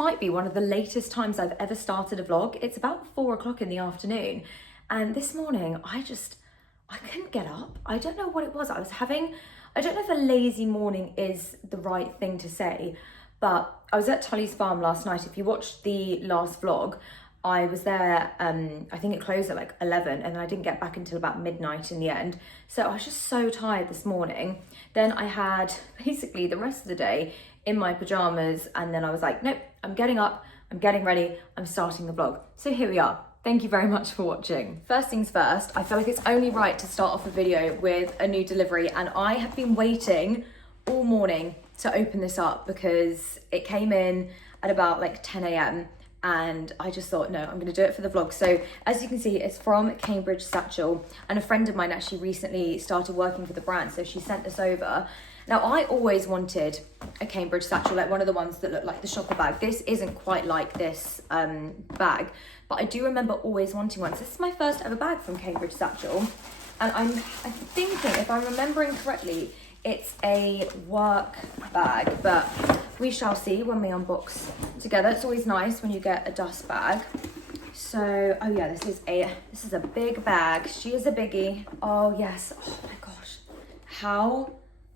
might be one of the latest times I've ever started a vlog. It's about 4 o'clock in the afternoon. And this morning, I couldn't get up. I don't know what it was. I don't know if a lazy morning is the right thing to say, but I was at Tully's farm last night. If you watched the last vlog, I was there, I think it closed at like 11, and then I didn't get back until about midnight in the end. So I was just so tired this morning. Then I had basically the rest of the day in my pajamas, and then I was like, nope, I'm getting up, I'm getting ready, I'm starting the vlog. So here we are. Thank you very much for watching. First things first, I feel like it's only right to start off a video with a new delivery, and I have been waiting all morning to open this up because it came in at about like 10 a.m. and I just thought, no, I'm gonna do it for the vlog. So as you can see, it's from Cambridge Satchel, and a friend of mine actually recently started working for the brand, so she sent this over. Now, I always wanted a Cambridge Satchel, like one of the ones that look like the shopper bag. This isn't quite like this bag, but I do remember always wanting one. So this is my first ever bag from Cambridge Satchel, and I'm thinking, if I'm remembering correctly, it's a work bag, but we shall see when we unbox together. It's always nice when you get a dust bag. So, oh yeah, this is a big bag. She is a biggie. Oh yes, oh my gosh. How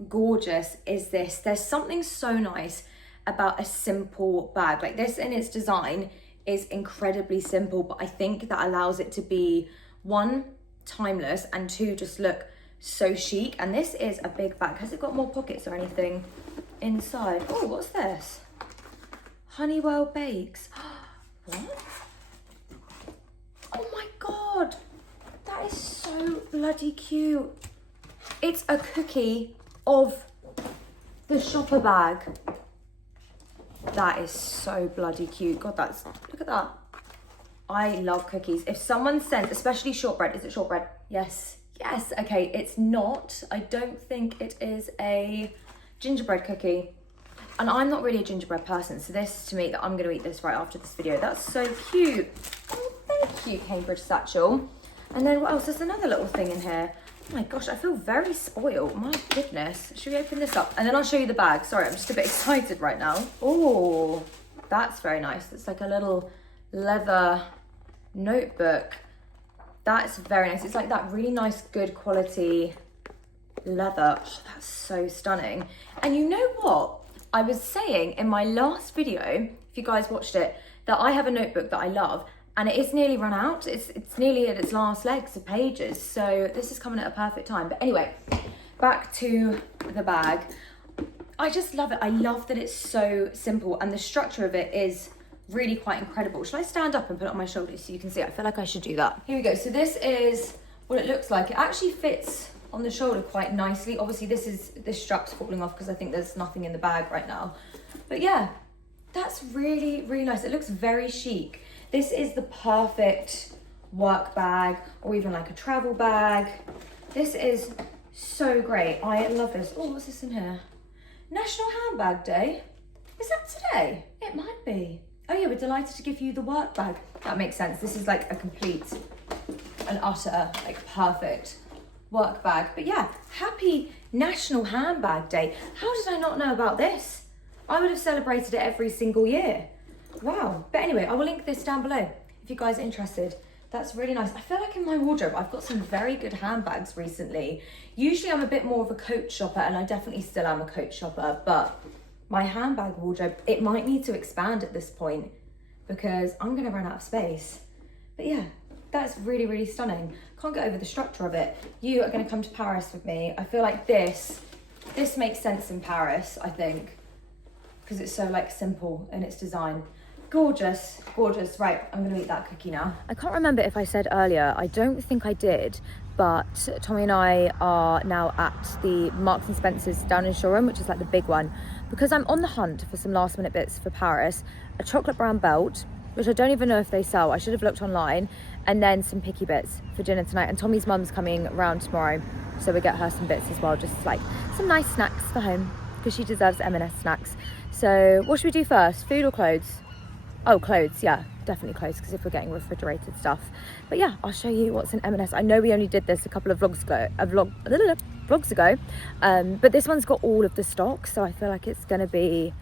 gorgeous is this? There's something so nice about a simple bag. Like this in its design is incredibly simple, but I think that allows it to be, one, timeless, and two, just look so chic. And this is a big bag. Has it got more pockets or anything inside? Oh, what's this? Honeywell Bakes. What? Oh my god, that is so bloody cute. It's a cookie of the shopper bag. That is so bloody cute. God, look at that. I love cookies. If someone sent, especially shortbread, is it shortbread? Yes. Yes, okay, it's not. I don't think it is a gingerbread cookie. And I'm not really a gingerbread person, so this, to me, that I'm gonna eat this right after this video. That's so cute. Oh, thank you, Cambridge Satchel. And then what else? There's another little thing in here. Oh my gosh, I feel very spoiled. My goodness. Should we open this up? And then I'll show you the bag. Sorry, I'm just a bit excited right now. Oh, that's very nice. It's like a little leather notebook. That's very nice. It's like that really nice, good quality leather. Oh, that's so stunning. And you know what? I was saying in my last video, if you guys watched it, that I have a notebook that I love, and it is nearly run out. It's nearly at its last legs of pages. So this is coming at a perfect time. But anyway, back to the bag. I just love it. I love that it's so simple, and the structure of it is really quite incredible. Shall I stand up and put it on my shoulders so you can see? I feel like I should do that. Here we go. So this is what it looks like. It actually fits on the shoulder quite nicely. Obviously this strap's falling off because I think there's nothing in the bag right now. But yeah, that's really, really nice. It looks very chic. This is the perfect work bag, or even like a travel bag. This is so great. I love this. Oh, what's this in here? National Handbag Day. Is that today? It might be. Oh yeah, we're delighted to give you the work bag. That makes sense. This is like a complete and utter, like perfect work bag. But yeah, happy National Handbag Day. How did I not know about this? I would have celebrated it every single year. Wow. But anyway, I will link this down below if you guys are interested. That's really nice. I feel like in my wardrobe, I've got some very good handbags recently. Usually I'm a bit more of a Coach shopper, and I definitely still am a Coach shopper, but my handbag wardrobe, it might need to expand at this point because I'm gonna run out of space. But yeah, that's really, really stunning. Can't get over the structure of it. You are gonna come to Paris with me. I feel like this makes sense in Paris, I think, because it's so like simple in its design. Gorgeous, gorgeous. Right, I'm gonna eat that cookie now. I can't remember if I said earlier, I don't think I did, but Tommy and I are now at the Marks and Spencer's down in Shoreham, which is like the big one, because I'm on the hunt for some last minute bits for Paris, a chocolate brown belt, which I don't even know if they sell. I should have looked online, and then some picky bits for dinner tonight. And Tommy's mum's coming around tomorrow, so we get her some bits as well, just like some nice snacks for home, because she deserves M&S snacks. So what should we do first, food or clothes? Oh, clothes, yeah, definitely clothes, because if we're getting refrigerated stuff. But yeah, I'll show you what's in M&S. I know we only did this a couple of vlogs ago, but this one's got all of the stock, so I feel like it's gonna be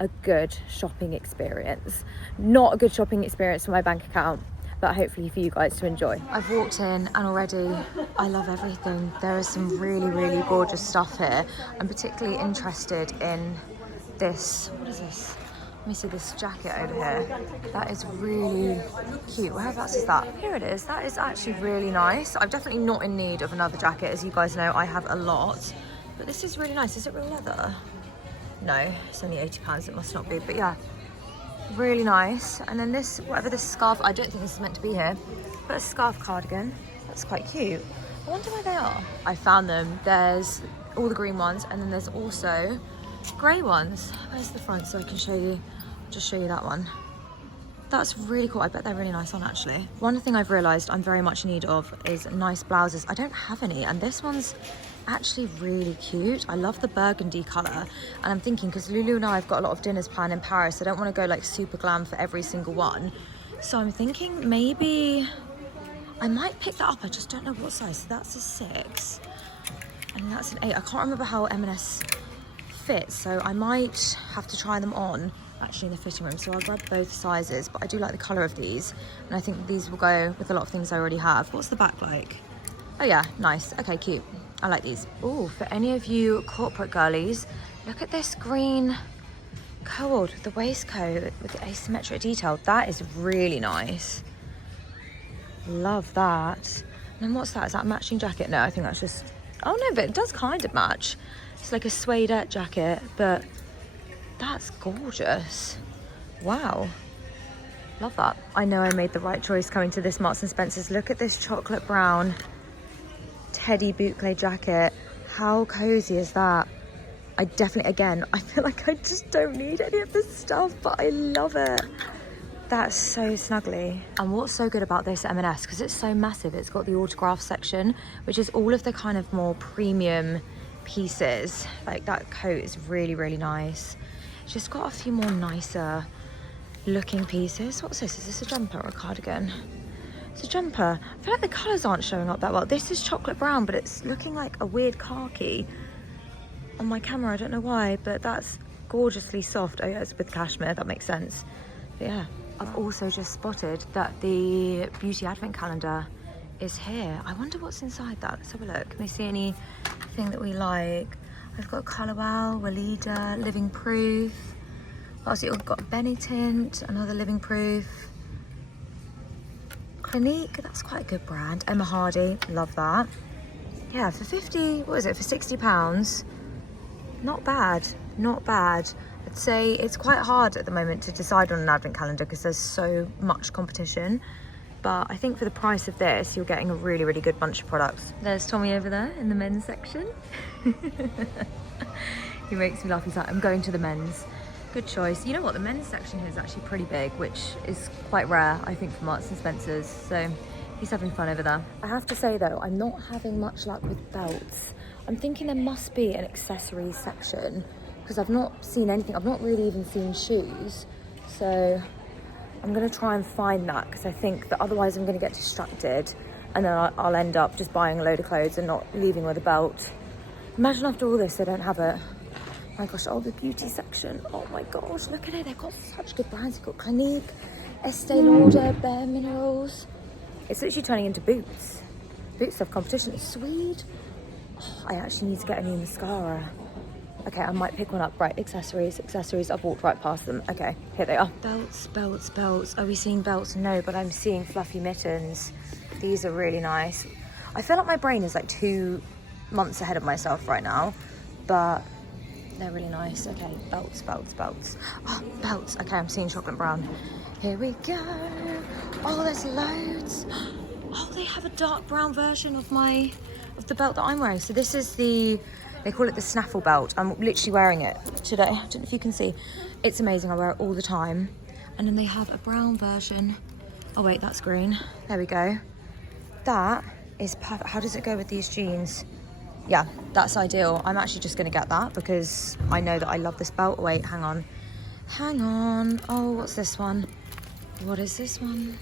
a good shopping experience. Not a good shopping experience for my bank account, but hopefully for you guys to enjoy. I've walked in and already I love everything. There is some really, really gorgeous stuff here. I'm particularly interested in this, what is this? Let me see this jacket over here. That is really cute. Whereabouts is that? Here it is. That is actually really nice. I'm definitely not in need of another jacket. As you guys know, I have a lot, but this is really nice. Is it real leather? No, it's only £80. It must not be, but yeah. Really nice. And then this, whatever this scarf, I don't think this is meant to be here, but a scarf cardigan. That's quite cute. I wonder where they are. I found them. There's all the green ones, and then there's also grey ones. Where's the front so I can show you? Just show you that one. That's really cool. I bet they're really nice on actually. One thing I've realised I'm very much in need of is nice blouses. I don't have any, and this one's actually really cute. I love the burgundy colour, and I'm thinking, because Lulu and I have got a lot of dinners planned in Paris, I don't want to go like super glam for every single one. So I'm thinking maybe I might pick that up. I just don't know what size. So that's a 6 and that's an 8. I can't remember how M&S fits, so I might have to try them on actually in the fitting room. So I'll grab both sizes, but I do like the colour of these, and I think these will go with a lot of things I already have. What's the back like? Oh yeah, nice. Okay, cute. I like these. Oh, for any of you corporate girlies, look at this green cord with the waistcoat with the asymmetric detail. That is really nice. Love that. And then what's that? Is that a matching jacket? No, I think that's just, oh no, but it does kind of match. It's like a suede jacket, but that's gorgeous. Wow. Love that. I know I made the right choice coming to this Marks and Spencer's. Look at this chocolate brown teddy boucle jacket. How cozy is that? I definitely, again, I feel like I just don't need any of this stuff, but I love it. That's so snuggly. And what's so good about this M&S, because it's so massive, it's got the autograph section, which is all of the kind of more premium pieces. Like that coat is really, really nice. It's just got a few more nicer looking pieces. What's this? Is this a jumper or a cardigan? It's a jumper. I feel like the colours aren't showing up that well. This is chocolate brown, but it's looking like a weird khaki on my camera. I don't know why, but that's gorgeously soft. Oh yeah, it's with cashmere, that makes sense. But yeah, I've also just spotted that the beauty advent calendar is here. I wonder what's inside that. Let's have a look. Can we see anything that we like? I've got Colour Wow, Walida, Living Proof. What else? You've got Benny Tint, another Living Proof. Clinique, that's quite a good brand. Emma Hardy, love that. Yeah, for 50, what is it, for £60? Not bad, not bad. I'd say it's quite hard at the moment to decide on an advent calendar because there's so much competition. But I think for the price of this, you're getting a really, really good bunch of products. There's Tommy over there in the men's section. He makes me laugh. He's like, I'm going to the men's. Good choice. You know what? The men's section here is actually pretty big, which is quite rare, I think, for Marks and Spencer's. So he's having fun over there. I have to say, though, I'm not having much luck with belts. I'm thinking there must be an accessories section because I've not seen anything. I've not really even seen shoes. So I'm going to try and find that because I think that otherwise I'm going to get distracted and then I'll end up just buying a load of clothes and not leaving with a belt. Imagine after all this, they don't have it. My gosh, oh, the beauty section. Oh my gosh, look at it. They've got such good brands. They've got Clinique, Estee Lauder, Bare Minerals. It's literally turning into Boots. Boots have competition. It's Swede. Oh, I actually need to get a new mascara. Okay, I might pick one up. Right, accessories. I've walked right past them. Okay, here they are. Belts, belts, belts. Are we seeing belts? No, but I'm seeing fluffy mittens. These are really nice. I feel like my brain is like 2 months ahead of myself right now, but they're really nice. Okay, belts, belts, belts. Oh, belts. Okay, I'm seeing chocolate brown. Here we go. Oh, there's loads. Oh, they have a dark brown version of the belt that I'm wearing. So this is they call it the snaffle belt. I'm literally wearing it today. I don't know if you can see. It's amazing. I wear it all the time. And then they have a brown version. Oh wait, that's green. There we go. That is perfect. How does it go with these jeans? Yeah, that's ideal. I'm actually just going to get that because I know that I love this belt. Wait, hang on. Oh, what's this one? What is this one?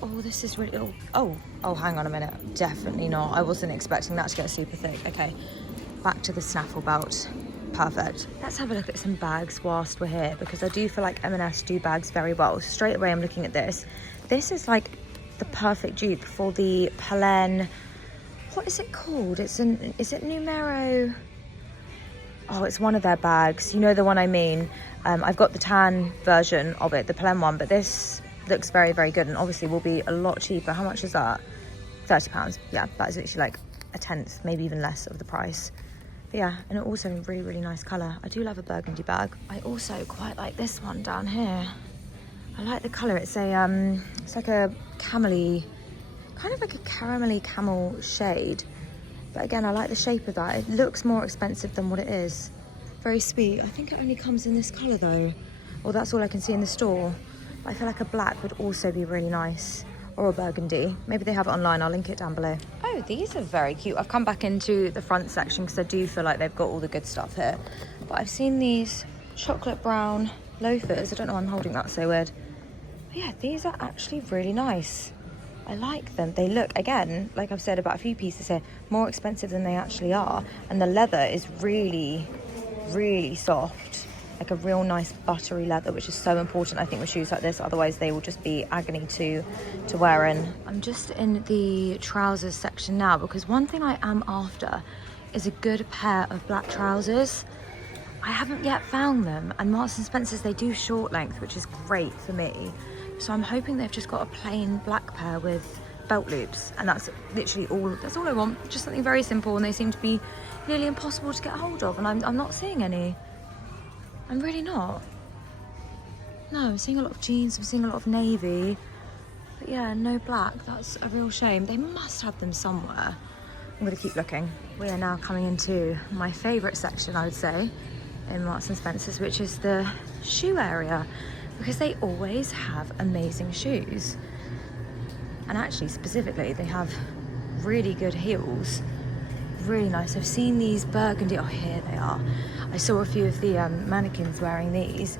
Oh, this is really, oh, hang on a minute. Definitely not. I wasn't expecting that to get super thick. Okay, back to the snaffle belt. perfect. Let's have a look at some bags whilst we're here, because I do feel like M&S do bags very well. Straight away I'm looking at this. This is like the perfect dupe for the Pelen. What is it called? Is it Numero? Oh, it's one of their bags. You know the one I mean. I've got the tan version of it, the Pelen one, but this looks very, very good and obviously will be a lot cheaper. How much is that? £30. Yeah, that is literally like a tenth, maybe even less of the price. But yeah, and it also in really, really nice colour. I do love a burgundy bag. I also quite like this one down here. I like the colour. It's like a camel-y, kind of like a caramelly camel shade. But again, I like the shape of that. It looks more expensive than what it is. Very sweet. I think it only comes in this colour though. Well, that's all I can see in the store. But I feel like a black would also be really nice. Or a burgundy. Maybe they have it online. I'll link it down below. Oh, these are very cute. I've come back into the front section because I do feel like they've got all the good stuff here. But I've seen these chocolate brown loafers. I don't know why I'm holding that so weird. But yeah, these are actually really nice. I like them. They look, again, like I've said about a few pieces here, more expensive than they actually are. And the leather is really, really soft. Like a real nice buttery leather, which is so important, I think, with shoes like this. Otherwise, they will just be agony to wear in. I'm just in the trousers section now because one thing I am after is a good pair of black trousers. I haven't yet found them. And Marks and Spencer's, they do short length, which is great for me. So I'm hoping they've just got a plain black pair with belt loops, and that's literally all. That's all I want. Just something very simple, and they seem to be nearly impossible to get hold of, and I'm not seeing any. I'm really not. No, I'm seeing a lot of jeans. I'm seeing a lot of navy, but yeah, no black. That's a real shame. They must have them somewhere. I'm gonna keep looking. We are now coming into my favourite section, I would say, in Marks and Spencer's, which is the shoe area. Because they always have amazing shoes. And actually, specifically, they have really good heels. Really nice. I've seen these burgundy, oh, here they are. I saw a few of the mannequins wearing these,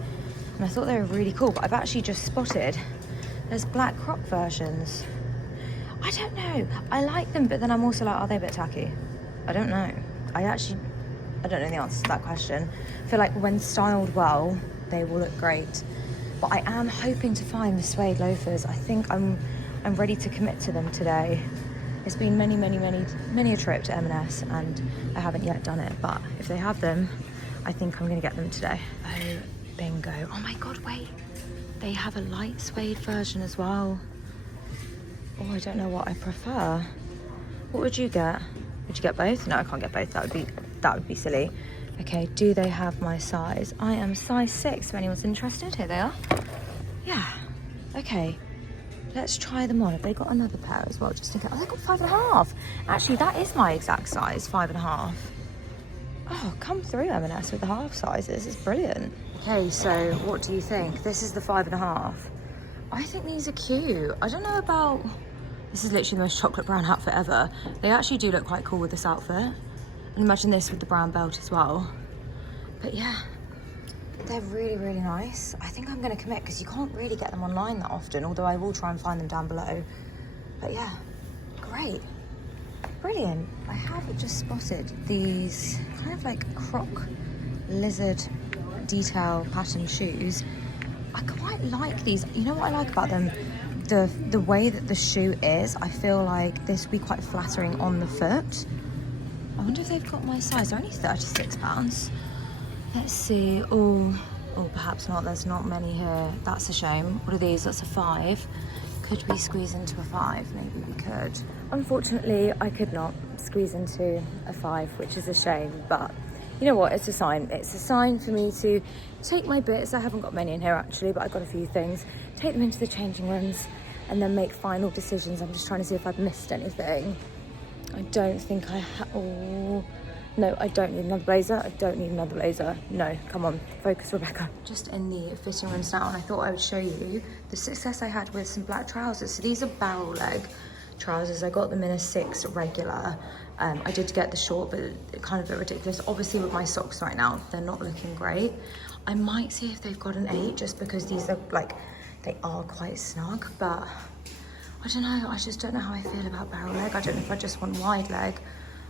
and I thought they were really cool, but I've actually just spotted there's black croc versions. I don't know. I like them, but then I'm also like, are they a bit tacky? I don't know. I don't know the answer to that question. I feel like when styled well, they will look great. But I am hoping to find the suede loafers. I think I'm ready to commit to them today. It's been many a trip to M&S and I haven't yet done it. But if they have them, I think I'm gonna get them today. Oh, bingo. Oh my God, wait. They have a light suede version as well. Oh, I don't know what I prefer. What would you get? Would you get both? No, I can't get both. That would be silly. Okay, do they have my size? I am size 6 if anyone's interested. Here they are. Yeah, okay. Let's try them on. Have they got another pair as well? Just in case. Oh, they've got 5.5. Actually, that is my exact size, 5.5. Oh, come through M&S with the half sizes. It's brilliant. Okay, so what do you think? This is the 5.5. I think these are cute. I don't know about... This is literally the most chocolate brown outfit ever. They actually do look quite cool with this outfit. And imagine this with the brown belt as well. But yeah, they're really, really nice. I think I'm gonna commit because you can't really get them online that often, although I will try and find them down below. But yeah, great. Brilliant. I have just spotted these kind of like croc lizard detail pattern shoes. I quite like these. You know what I like about them? The way that the shoe is, I feel like this would be quite flattering on the foot. I wonder if they've got my size. They're only £36. Let's see. Oh, perhaps not. There's not many here. That's a shame. What are these? That's a 5. Could we squeeze into a 5? Maybe we could. Unfortunately, I could not squeeze into a 5, which is a shame. But you know what? It's a sign. It's a sign for me to take my bits. I haven't got many in here actually, but I've got a few things. Take them into the changing rooms and then make final decisions. I'm just trying to see if I've missed anything. I don't think I oh, no, I don't need another blazer. I don't need another blazer. No, come on, focus, Rebecca. Just in the fitting rooms now, and I thought I would show you the success I had with some black trousers. So these are barrel leg trousers. I got them in a 6 regular. I did get the short, but it's kind of a bit ridiculous. Obviously with my socks right now, they're not looking great. I might see if they've got an 8, just because these are like, they are quite snug, but I don't know, I just don't know how I feel about barrel leg. I don't know if I just want wide leg.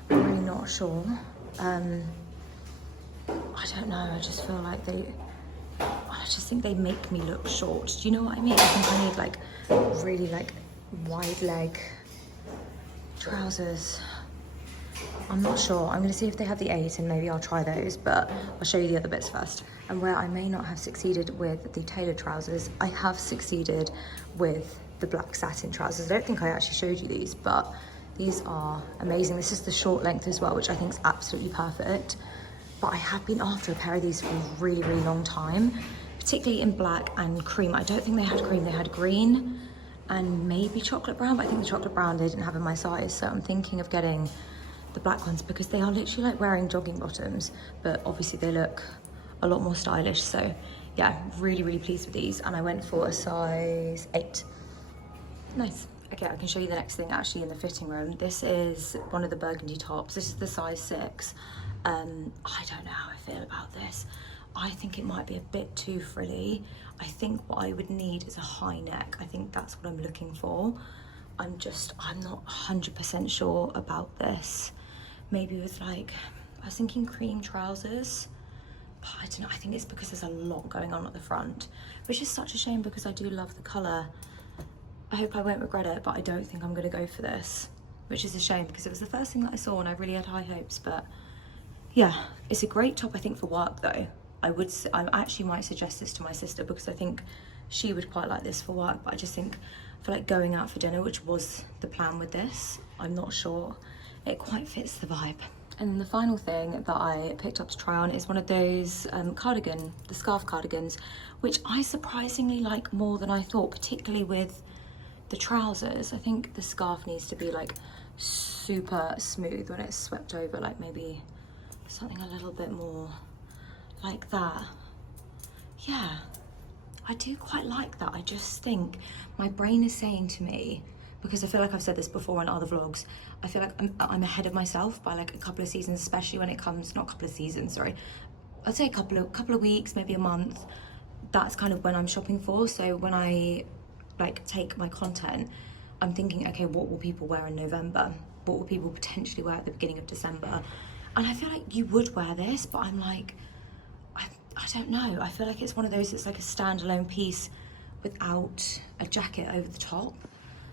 I'm really not sure. I don't know, I just feel like I just think they make me look short. Do you know what I mean? I think I need like really like wide leg trousers. I'm not sure. I'm gonna see if they have the 8 and maybe I'll try those, but I'll show you the other bits first. And where I may not have succeeded with the tailored trousers, I have succeeded with the black satin trousers. I don't think I actually showed you these, but these are amazing. This is the short length as well, which I think is absolutely perfect. But I have been after a pair of these for a really, really long time, particularly in black and cream. I don't think they had cream, they had green and maybe chocolate brown, but I think the chocolate brown they didn't have in my size. So I'm thinking of getting the black ones because they are literally like wearing jogging bottoms, but obviously they look a lot more stylish. So yeah, really, really pleased with these. And I went for a size 8. Nice. Okay, I can show you the next thing actually in the fitting room. This is one of the burgundy tops. This is the size 6. I don't know how I feel about this. I think it might be a bit too frilly. I think what I would need is a high neck. I think that's what I'm looking for. I'm not 100% sure about this. Maybe with like, I was thinking cream trousers, but I don't know, I think it's because there's a lot going on at the front, which is such a shame because I do love the colour. I hope I won't regret it, but I don't think I'm gonna go for this, which is a shame because it was the first thing that I saw and I really had high hopes. But yeah, it's a great top I think for work though. I actually might suggest this to my sister because I think she would quite like this for work, but I just think for like going out for dinner, which was the plan with this, I'm not sure it quite fits the vibe. And then the final thing that I picked up to try on is one of those the scarf cardigans, which I surprisingly like more than I thought, particularly with the trousers. I think the scarf needs to be like super smooth when it's swept over, like maybe something a little bit more like that. Yeah, I do quite like that. I just think my brain is saying to me, because I feel like I've said this before in other vlogs, I feel like I'm ahead of myself by like a couple of seasons, especially when it comes, not a couple of seasons, sorry. I'd say a couple of weeks, maybe a month. That's kind of when I'm shopping for. So when I like take my content, I'm thinking, okay, what will people wear in November? What will people potentially wear at the beginning of December? And I feel like you would wear this, but I'm like, I don't know. I feel like it's one of those, it's like a standalone piece without a jacket over the top.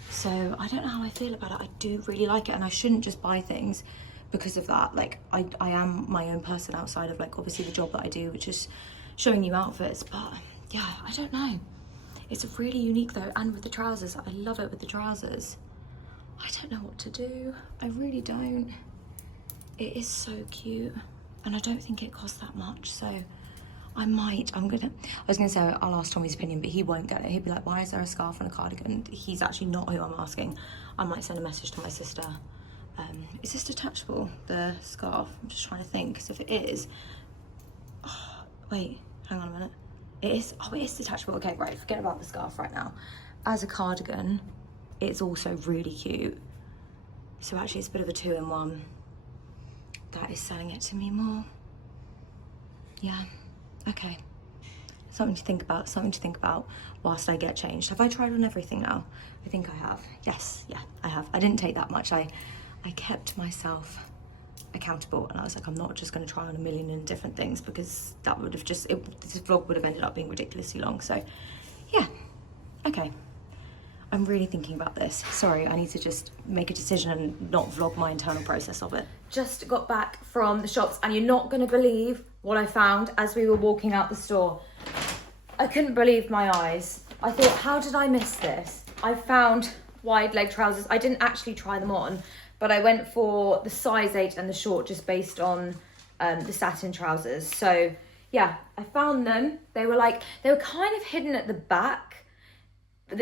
So I don't know how I feel about it. I do really like it, and I shouldn't just buy things because of that. Like I am my own person outside of like obviously the job that I do, which is showing you outfits. But yeah, I don't know. It's really unique though, and with the trousers, I love it with the trousers. I don't know what to do. I really don't. It is so cute, and I don't think it costs that much. So I was gonna say I'll ask Tommy's opinion, but he won't get it. He'd be like, why is there a scarf and a cardigan? He's actually not who I'm asking. I might send a message to my sister. Is this detachable, the scarf? I'm just trying to think, because if it is, oh, wait, hang on a minute. It is, oh, it is detachable. Okay, right, forget about the scarf right now. As a cardigan, it's also really cute. So actually it's a bit of a 2-in-1. That is selling it to me more. Yeah. Okay, something to think about whilst I get changed. Have I tried on everything now? I think I have. Yes, yeah, I have. I didn't take that much. I kept myself accountable, and I was like, I'm not just going to try on a million and different things, because that would have this vlog would have ended up being ridiculously long. So yeah, okay. I'm really thinking about this. Sorry, I need to just make a decision and not vlog my internal process of it. Just got back from the shops, and you're not gonna believe what I found as we were walking out the store. I couldn't believe my eyes. I thought, how did I miss this? I found wide leg trousers. I didn't actually try them on, but I went for the size 8 and the short just based on the satin trousers. So yeah, I found them. They were kind of hidden at the back.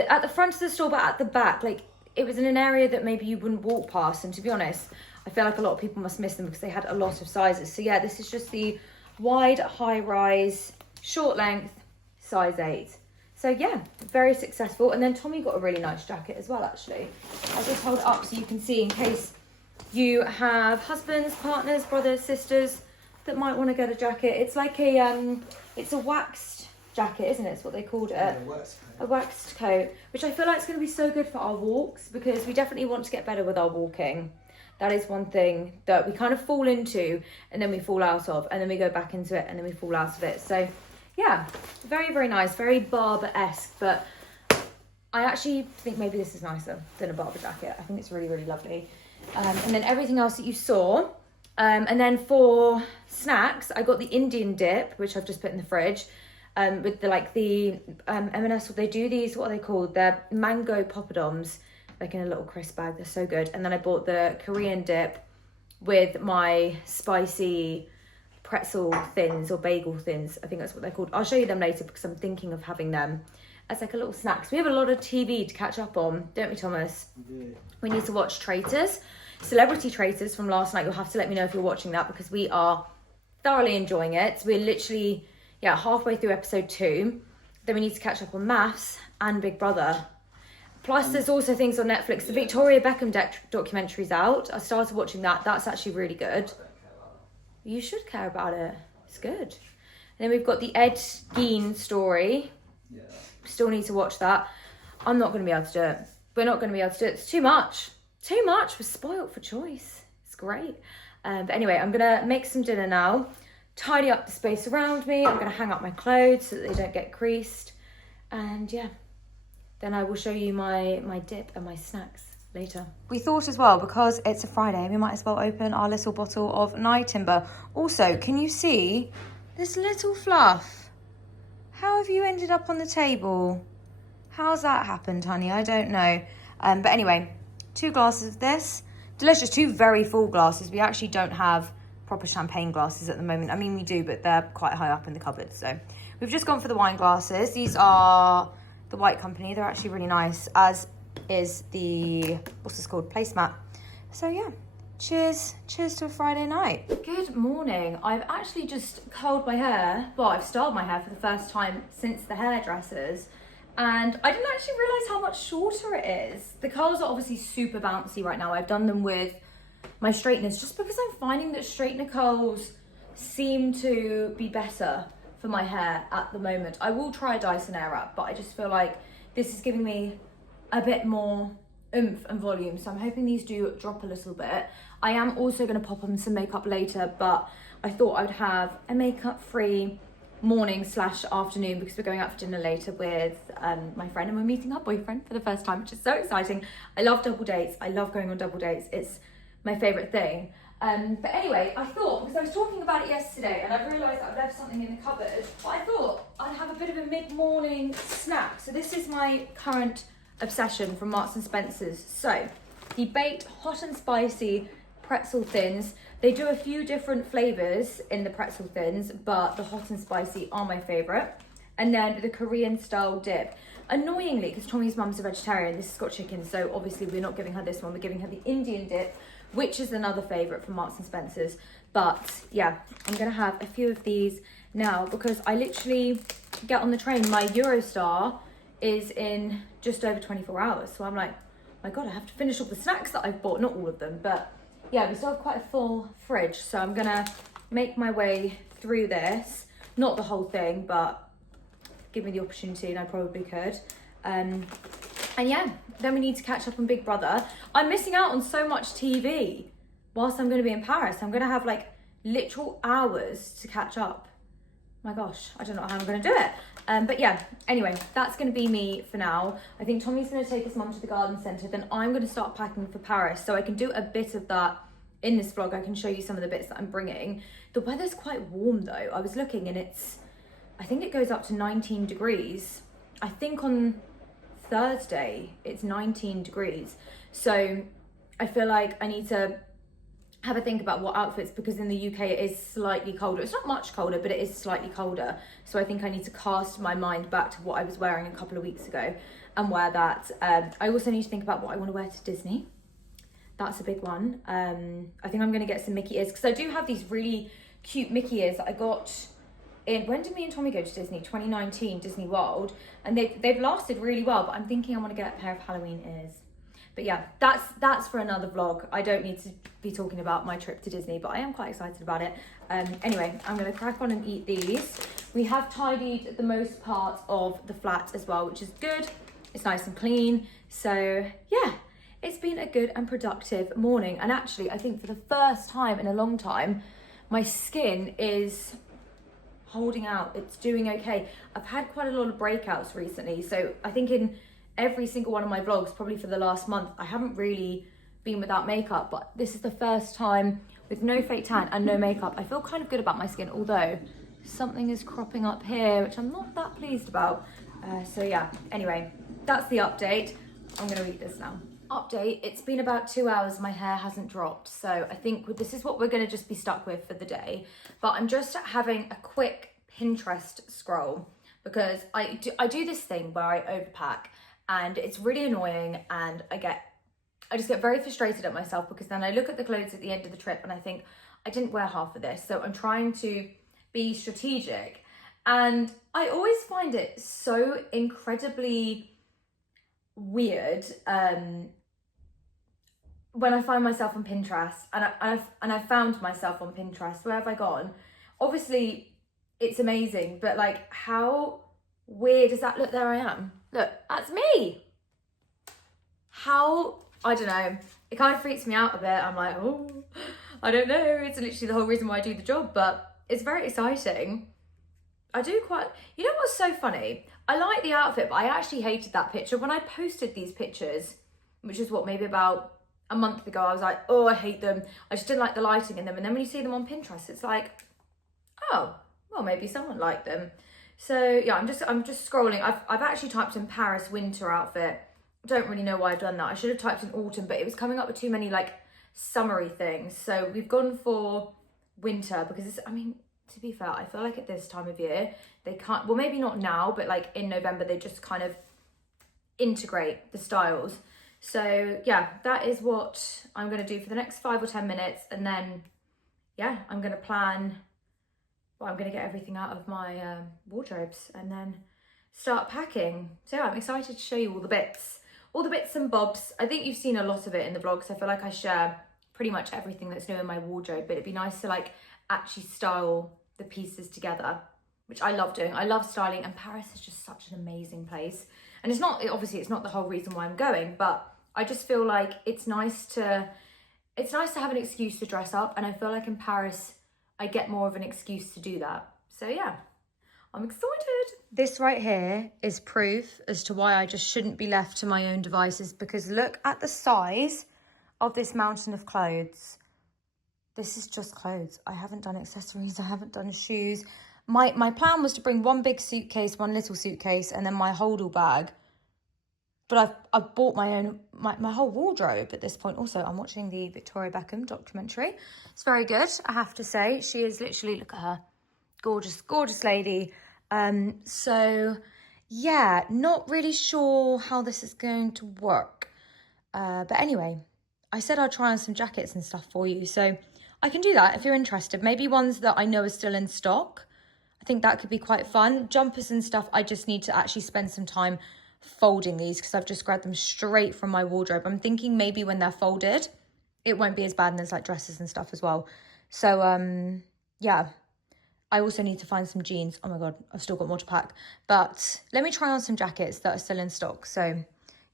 At the front of the store, but at the back, like it was in an area that maybe you wouldn't walk past. And to be honest, I feel like a lot of people must miss them because they had a lot of sizes. So yeah, this is just the wide, high rise, short length, size 8. So yeah, very successful. And then Tommy got a really nice jacket as well, actually. I'll just hold it up so you can see, in case you have husbands, partners, brothers, sisters that might want to get a jacket. It's like it's a waxed jacket, isn't it? It's what they called it. Yeah, a waxed coat, which I feel like is going to be so good for our walks, because we definitely want to get better with our walking. That is one thing that we kind of fall into and then we fall out of, and then we go back into it and then we fall out of it. So yeah, very, very nice, very Barber-esque, but I actually think maybe this is nicer than a Barber jacket. I think it's really, really lovely. And then everything else that you saw. And then for snacks, I got the Indian dip, which I've just put in the fridge. With the M&S, they do these, what are they called? They're mango poppadoms, like in a little crisp bag. They're so good. And then I bought the Korean dip with my spicy pretzel thins or bagel thins. I think that's what they're called. I'll show you them later because I'm thinking of having them as like a little snack. So we have a lot of TV to catch up on, don't we, Thomas? Yeah. We need to watch Traitors, Celebrity Traitors from last night. You'll have to let me know if you're watching that because we are thoroughly enjoying it. We're literally, halfway through episode 2. Then we need to catch up on Maths and Big Brother. Plus, there's also things on Netflix. The Victoria Beckham documentary's out. I started watching that. That's actually really good. You should care about it. It's good. And then we've got the Ed Gein story. Yeah. Still need to watch that. I'm not going to be able to do it. We're not going to be able to do it. It's too much. Too much. We're spoiled for choice. It's great. But anyway, I'm going to make some dinner now. Tidy up the space around me. I'm going to hang up my clothes so that they don't get creased. And yeah, then I will show you my dip and my snacks later. We thought as well, because it's a Friday, we might as well open our little bottle of Night Timber. Also, can you see this little fluff? How have you ended up on the table? How's that happened, honey? I don't know. But anyway, 2 glasses of this. Delicious, 2 very full glasses. We actually don't have proper champagne glasses at the moment. I mean, we do, but they're quite high up in the cupboard. So we've just gone for the wine glasses. These are the White Company. They're actually really nice, as is the, what's this called, placemat. So yeah, cheers to a Friday night. Good morning. I've actually just curled my hair. Well, I've styled my hair for the first time since the hairdressers, and I didn't actually realise how much shorter it is. The curls are obviously super bouncy right now. I've done them with my straighteners just because I'm finding that straightener curls seem to be better for my hair at the moment. I will try a Dyson Airwrap, but I just feel like this is giving me a bit more oomph and volume, so I'm hoping these do drop a little bit. I am also going to pop on some makeup later, but I thought I'd have a makeup free morning / afternoon because we're going out for dinner later with my friend, and we're meeting our boyfriend for the first time, which is so exciting. I love double dates. I love going on double dates. It's my favourite thing. But anyway, I thought, because I was talking about it yesterday and I've realised that I've left something in the cupboard, but I thought I'd have a bit of a mid-morning snack. So this is my current obsession from Marks and Spencer's. So the baked hot and spicy pretzel thins. They do a few different flavours in the pretzel thins, but the hot and spicy are my favourite. And then the Korean style dip. Annoyingly, because Tommy's mum's a vegetarian, this has got chicken, so obviously we're not giving her this one, we're giving her the Indian dip, which is another favourite from Marks and Spencer's. But yeah, I'm going to have a few of these now because I literally get on the train. My Eurostar is in just over 24 hours. So I'm like, my God, I have to finish all the snacks that I've bought. Not all of them, but yeah, we still have quite a full fridge. So I'm going to make my way through this. Not the whole thing, but give me the opportunity and I probably could. And yeah, then we need to catch up on Big Brother. I'm missing out on so much TV whilst I'm going to be in Paris. I'm going to have like literal hours to catch up. My gosh, I don't know how I'm going to do it. But yeah, anyway, that's going to be me for now. I think Tommy's going to take his mum to the garden centre. Then I'm going to start packing for Paris. So I can do a bit of that in this vlog. I can show you some of the bits that I'm bringing. The weather's quite warm though. I was looking and I think it goes up to 19 degrees. I think on Thursday it's 19 degrees. So I feel like I need to have a think about what outfits, because in the UK it is slightly colder. It's not much colder, but it is slightly colder. So I think I need to cast my mind back to what I was wearing a couple of weeks ago and wear that. I also need to think about what I want to wear to Disney. That's a big one. I think I'm going to get some Mickey ears because I do have these really cute Mickey ears that I got in, when did me and Tommy go to Disney? 2019, Disney World. And they've lasted really well, but I'm thinking I want to get a pair of Halloween ears. But yeah, that's for another vlog. I don't need to be talking about my trip to Disney, but I am quite excited about it. Anyway, I'm going to crack on and eat these. We have tidied the most part of the flat as well, which is good. It's nice and clean. So yeah, it's been a good and productive morning. And actually, I think for the first time in a long time, my skin is holding out. It's doing okay. I've had quite a lot of breakouts recently. So I think in every single one of my vlogs, probably for the last month, I haven't really been without makeup, but this is the first time with no fake tan and no makeup. I feel kind of good about my skin, although something is cropping up here, which I'm not that pleased about. So yeah, anyway, that's the update. I'm gonna read this now. Update, it's been about 2 hours, my hair hasn't dropped. So I think this is what we're gonna just be stuck with for the day. But I'm just having a quick Pinterest scroll because I do this thing where I overpack and it's really annoying, and I just get very frustrated at myself because then I look at the clothes at the end of the trip and I think I didn't wear half of this. So I'm trying to be strategic, and I always find it so incredibly weird when I find myself on Pinterest, and I've found myself on Pinterest. Where have I gone? Obviously it's amazing, but like, how weird does that look? There I am, look, that's me. How, I don't know, it kind of freaks me out a bit. I'm like, oh, I don't know, it's literally the whole reason why I do the job, but it's very exciting. I do quite, you know what's so funny? I like the outfit, but I actually hated that picture. When I posted these pictures, which is what, maybe about a month ago, I was like, oh, I hate them. I just didn't like the lighting in them. And then when you see them on Pinterest, it's like, oh, well, maybe someone liked them. So yeah, I'm just scrolling. I've actually typed in Paris winter outfit. Don't really know why I've done that. I should have typed in autumn, but it was coming up with too many like summery things. So we've gone for winter because it's, I mean, to be fair, I feel like at this time of year, they can't, well, maybe not now, but like in November, they just kind of integrate the styles. So yeah, that is what I'm going to do for the next 5 or 10 minutes. And then, yeah, I'm going to plan, well, I'm going to get everything out of my wardrobes and then start packing. So yeah, I'm excited to show you all the bits and bobs. I think you've seen a lot of it in the vlogs. I feel like I share pretty much everything that's new in my wardrobe, but it'd be nice to like actually style the pieces together, which I love doing. I love styling, and Paris is just such an amazing place. And it's not, obviously it's not the whole reason why I'm going, but I just feel like it's nice to have an excuse to dress up, and I feel like in Paris I get more of an excuse to do that. So yeah, I'm excited. This right here is proof as to why I just shouldn't be left to my own devices, because look at the size of this mountain of clothes. This is just clothes. I haven't done accessories, I haven't done shoes. My plan was to bring one big suitcase, one little suitcase, and then my holdall bag. But I've bought my whole wardrobe at this point. Also, I'm watching the Victoria Beckham documentary. It's very good, I have to say. She is literally, look at her, gorgeous, gorgeous lady. So yeah, not really sure how this is going to work. But anyway, I said I'd try on some jackets and stuff for you. So I can do that if you're interested. Maybe ones that I know are still in stock. I think that could be quite fun. Jumpers and stuff, I just need to actually spend some time folding these because I've just grabbed them straight from my wardrobe. I'm thinking maybe when they're folded, it won't be as bad, and there's like dresses and stuff as well. So yeah, I also need to find some jeans. Oh my God, I've still got more to pack. But let me try on some jackets that are still in stock, so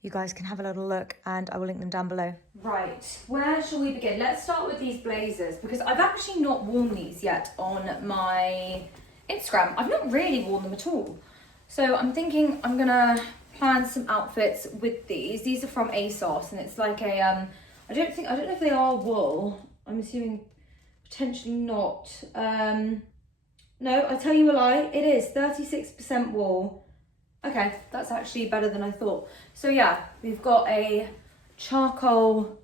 you guys can have a little look, and I will link them down below. Right, where shall we begin? Let's start with these blazers, because I've actually not worn these yet on my Instagram. I've not really worn them at all. So I'm thinking I'm gonna plan some outfits with these. These are from ASOS, and it's like a, I don't know if they are wool. I'm assuming potentially not. No, I tell you a lie, it is 36% wool. Okay, that's actually better than I thought. So yeah, we've got a charcoal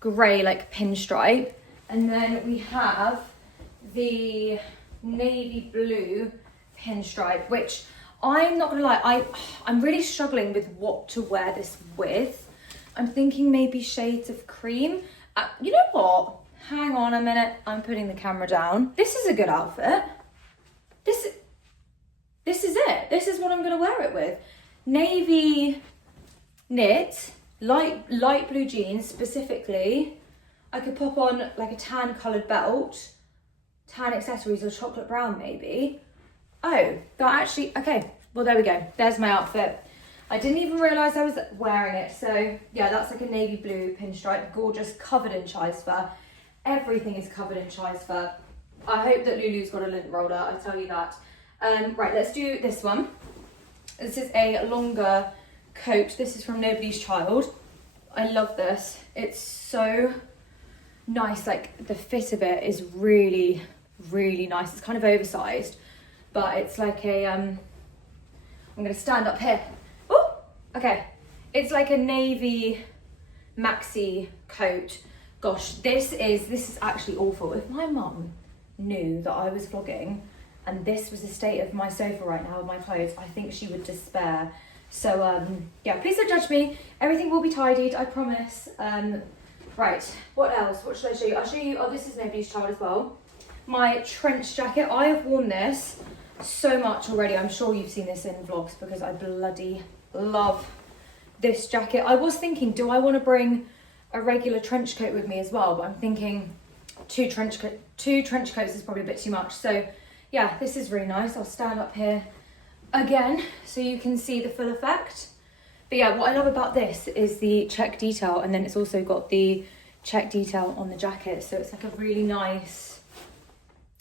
grey, like pinstripe, and then we have the navy blue pinstripe, which I'm not gonna lie, I'm really struggling with what to wear this with. I'm thinking maybe shades of cream. You know what? Hang on a minute, I'm putting the camera down. This is a good outfit. This is it. This is what I'm gonna wear it with. Navy knit, light blue jeans specifically. I could pop on like a tan coloured belt, tan accessories, or chocolate brown maybe. Oh, that actually, okay, well there we go. There's my outfit. I didn't even realise I was wearing it. So yeah, that's like a navy blue pinstripe, gorgeous, covered in Chai's fur. Everything is covered in Chai's fur. I hope that Lulu's got a lint roller, I tell you that. Right, let's do this one. This is a longer coat. This is from Nobody's Child. I love this. It's so nice. Like the fit of it is really, really nice. It's kind of oversized, but it's like a, I'm gonna stand up here. Oh, okay. It's like a navy maxi coat. Gosh, this is actually awful. If my mum knew that I was vlogging and this was the state of my sofa right now with my clothes, I think she would despair. So yeah, please don't judge me. Everything will be tidied, I promise. Right, what else? What should I show you? I'll show you, oh, this is Nobody's Child as well. My trench jacket. I have worn this so much already. I'm sure you've seen this in vlogs because I bloody love this jacket. I was thinking, do I want to bring a regular trench coat with me as well? But I'm thinking two trench coats is probably a bit too much. So yeah, this is really nice. I'll stand up here again so you can see the full effect. But yeah, what I love about this is the check detail, and then it's also got the check detail on the jacket. So it's like a really nice,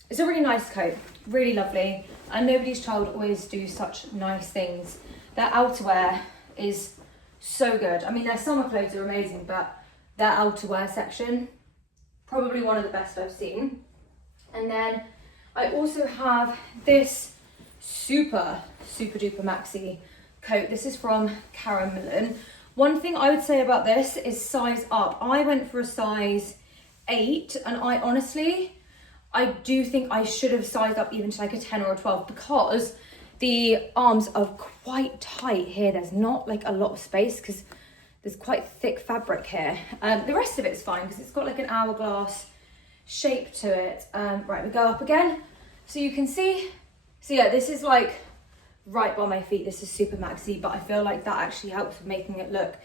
it's a really nice coat, really lovely. And Nobody's Child always do such nice things. Their outerwear is so good. I mean, their summer clothes are amazing, but their outerwear section, probably one of the best I've seen. And then I also have this super duper maxi coat. This is from Camel. One thing I would say about this is size up. I went for a size 8, and I do think I should have sized up even to like a 10 or a 12 because the arms are quite tight here. There's not like a lot of space because there's quite thick fabric here. The rest of it's fine because it's got like an hourglass shape to it. Right, we go up again so you can see. So yeah, this is like right by my feet. This is super maxi, but I feel like that actually helps with making it look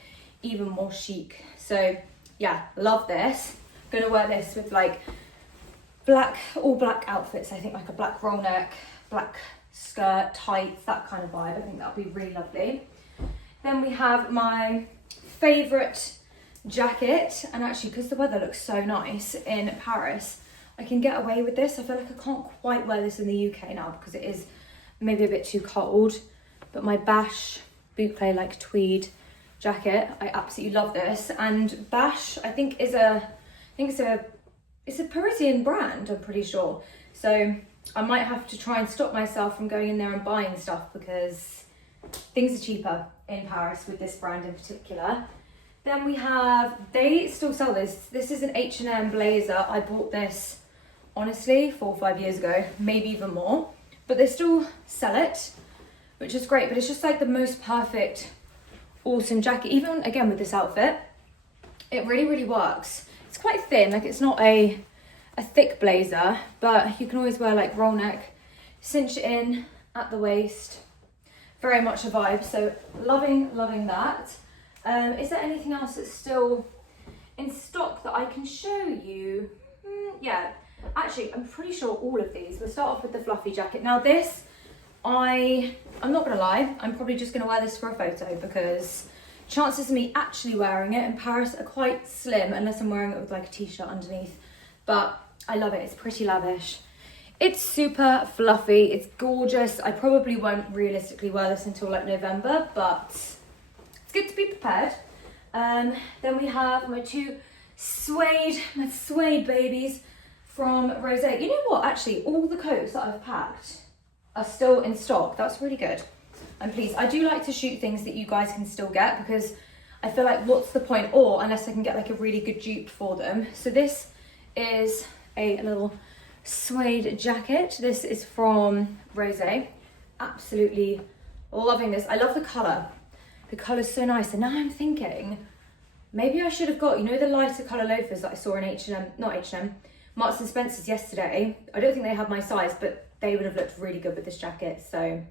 even more chic. So yeah, love this. Gonna wear this with like all black outfits. I think like a black roll neck, black skirt, tights, that kind of vibe. I think that'll be really lovely. Then we have my favorite jacket, and actually because the weather looks so nice in Paris, I can get away with this. I feel like I can't quite wear this in the UK now because it is maybe a bit too cold, but my Bash boucle like tweed jacket, I absolutely love this. And Bash, I think it's a Parisian brand, I'm pretty sure. So I might have to try and stop myself from going in there and buying stuff because things are cheaper in Paris with this brand in particular. Then we have, they still sell this. This is an H&M blazer. I bought this, honestly, 4 or 5 years ago, maybe even more. But they still sell it, which is great. But it's just like the most perfect, awesome jacket. Even, again, with this outfit, it really, really works. It's quite thin, like it's not a thick blazer, but you can always wear like roll neck, cinch it in at the waist. Very much a vibe, so loving that. Is there anything else that's still in stock that I can show you? Yeah, actually, I'm pretty sure all of these. We'll start off with the fluffy jacket. Now this, I'm not gonna lie, I'm probably just gonna wear this for a photo because chances of me actually wearing it in Paris are quite slim unless I'm wearing it with like a t-shirt underneath. But I love it, it's pretty lavish. It's super fluffy, it's gorgeous. I probably won't realistically wear this until like November, but it's good to be prepared. Then we have my suede babies from Rosae. You know what, actually, all the coats that I've packed are still in stock. That's really good. I'm pleased. I do like to shoot things that you guys can still get because I feel like what's the point, or unless I can get like a really good dupe for them. So this is a little suede jacket. This is from Rosae. Absolutely loving this. I love the colour. The colour's so nice. And now I'm thinking, maybe I should have got, you know, the lighter colour loafers that I saw in Marks and Spencer's yesterday. I don't think they had my size, but they would have looked really good with this jacket. So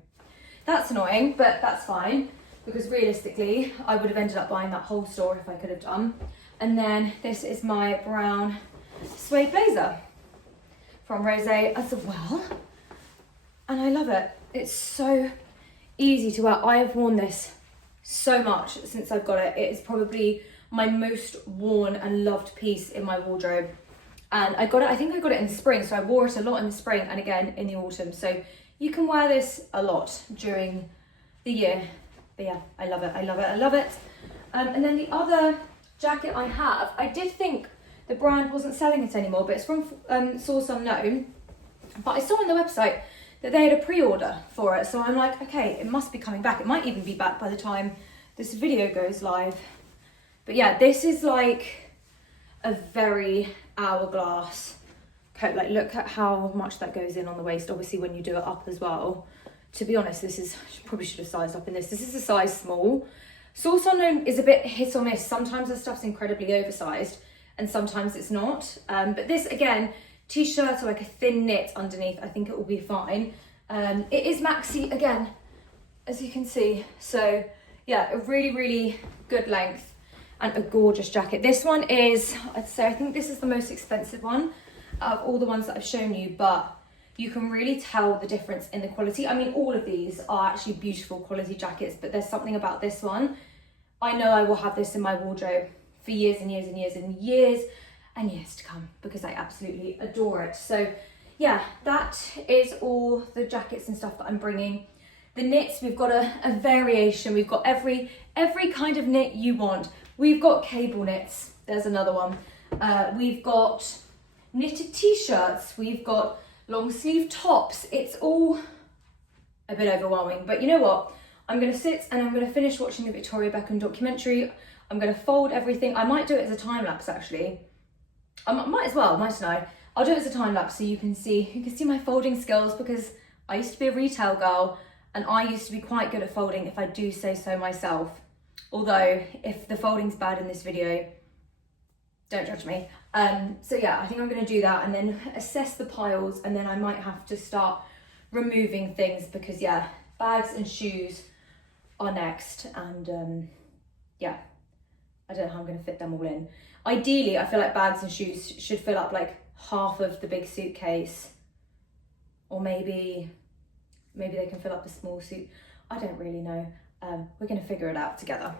that's annoying, but that's fine because realistically, I would have ended up buying that whole store if I could have done. And then this is my brown suede blazer from Rosae as well. And I love it. It's so easy to wear. I have worn this so much since I've got it. It is probably my most worn and loved piece in my wardrobe. And I think I got it in the spring, so I wore it a lot in the spring and again in the autumn. So you can wear this a lot during the year. But yeah, I love it, I love it, I love it. And then the other jacket I have, I did think the brand wasn't selling it anymore, but it's from Source Unknown. But I saw on the website that they had a pre-order for it. So I'm like, okay, it must be coming back. It might even be back by the time this video goes live. But yeah, this is like a very hourglass coat. Like, look at how much that goes in on the waist, obviously when you do it up as well. To be honest, this is, probably should have sized up in this. This is a size small. Source Unknown is a bit hit or miss. Sometimes the stuff's incredibly oversized and sometimes it's not. But this, again, t-shirt or like a thin knit underneath, I think it will be fine. It is maxi again, as you can see. So yeah, a really, really good length and a gorgeous jacket. This one is, I'd say, I think this is the most expensive one out of all the ones that I've shown you, but you can really tell the difference in the quality. I mean, all of these are actually beautiful quality jackets, but there's something about this one. I know I will have this in my wardrobe for years and years and years and years and years to come because I absolutely adore it. So yeah, that is all the jackets and stuff that I'm bringing. The knits, we've got a variation. We've got every kind of knit you want. We've got cable knits, there's another one. We've got knitted t-shirts, we've got long sleeve tops. It's all a bit overwhelming, but you know what? I'm gonna sit and I'm gonna finish watching the Victoria Beckham documentary. I'm gonna fold everything. I might do it as a time lapse actually. I might as well, mightn't I? I'll do it as a time lapse so you can see my folding skills, because I used to be a retail girl and I used to be quite good at folding, if I do say so myself. Although if the folding's bad in this video, don't judge me. So yeah, I think I'm gonna do that and then assess the piles, and then I might have to start removing things because yeah, bags and shoes are next, and yeah, I don't know how I'm gonna fit them all in. Ideally, I feel like bags and shoes should fill up like half of the big suitcase, or maybe they can fill up a small suit. I don't really know. We're gonna figure it out together.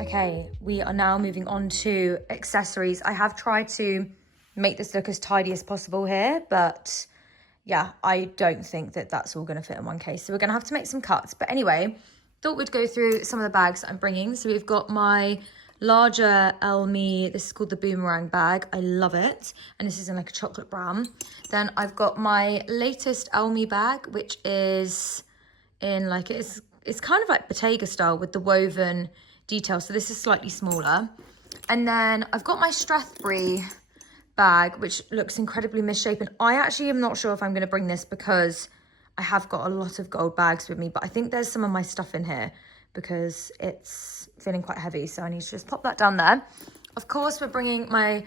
Okay, we are now moving on to accessories. I have tried to make this look as tidy as possible here, but yeah, I don't think that that's all going to fit in one case. So we're going to have to make some cuts. But anyway, thought we'd go through some of the bags that I'm bringing. So we've got my larger Elmi, this is called the Boomerang bag. I love it. And this is in like a chocolate brown. Then I've got my latest Elmi bag, which is in like, it's kind of like Bottega style with the woven detail. So this is slightly smaller. And then I've got my Strathbury bag, which looks incredibly misshapen. I actually am not sure if I'm going to bring this because I have got a lot of gold bags with me, but I think there's some of my stuff in here because it's feeling quite heavy. So I need to just pop that down there. Of course, we're bringing my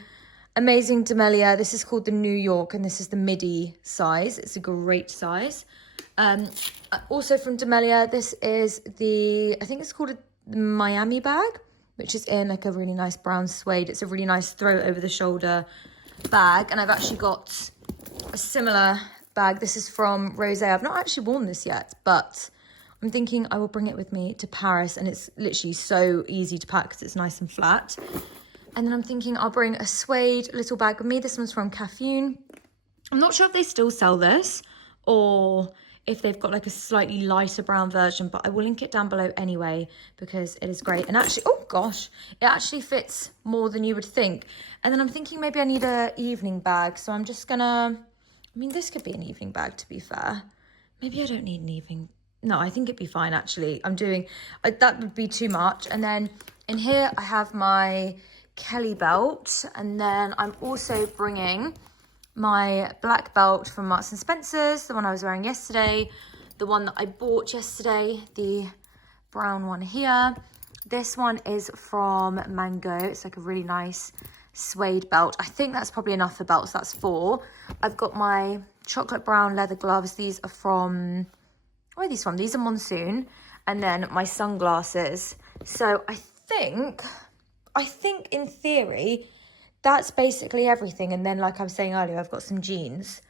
amazing Demelia. This is called the New York, and this is the midi size. It's a great size. Also from Demelia, this is the, I think it's called a Miami bag, which is in like a really nice brown suede. It's a really nice throw over the shoulder bag. And I've actually got a similar bag. This is from Rosae. I've not actually worn this yet, but I'm thinking I will bring it with me to Paris, and it's literally so easy to pack because it's nice and flat. And then I'm thinking I'll bring a suede little bag with me. This one's from Caffeine. I'm not sure if they still sell this or if they've got like a slightly lighter brown version, but I will link it down below anyway because it is great. And actually, oh gosh, it actually fits more than you would think. And then I'm thinking maybe I need an evening bag. So I'm just gonna, I mean, this could be an evening bag to be fair. Maybe I don't need an evening. No, I think it'd be fine actually. I'm doing, that would be too much. And then in here I have my Kelly belt. And then I'm also bringing my black belt from Marks and Spencer's, the one I was wearing yesterday, the one that I bought yesterday, the brown one here. This one is from Mango. It's like a really nice suede belt. I think that's probably enough for belts. That's 4. I've got my chocolate brown leather gloves. These are from, where are these from? These are Monsoon. And then my sunglasses. So I think in theory, that's basically everything. And then, like I was saying earlier, I've got some jeans.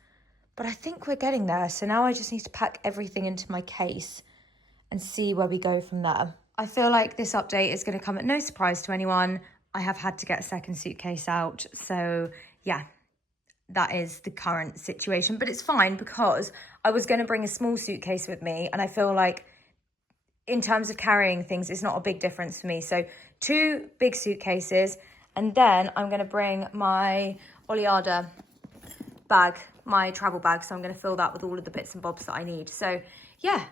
But I think we're getting there. So now I just need to pack everything into my case and see where we go from there. I feel like this update is going to come at no surprise to anyone. I have had to get a second suitcase out. So yeah, that is the current situation. But it's fine because I was going to bring a small suitcase with me. And I feel like in terms of carrying things, it's not a big difference for me. So 2 big suitcases. And then I'm going to bring my Oleada bag, my travel bag. So I'm going to fill that with all of the bits and bobs that I need. So yeah,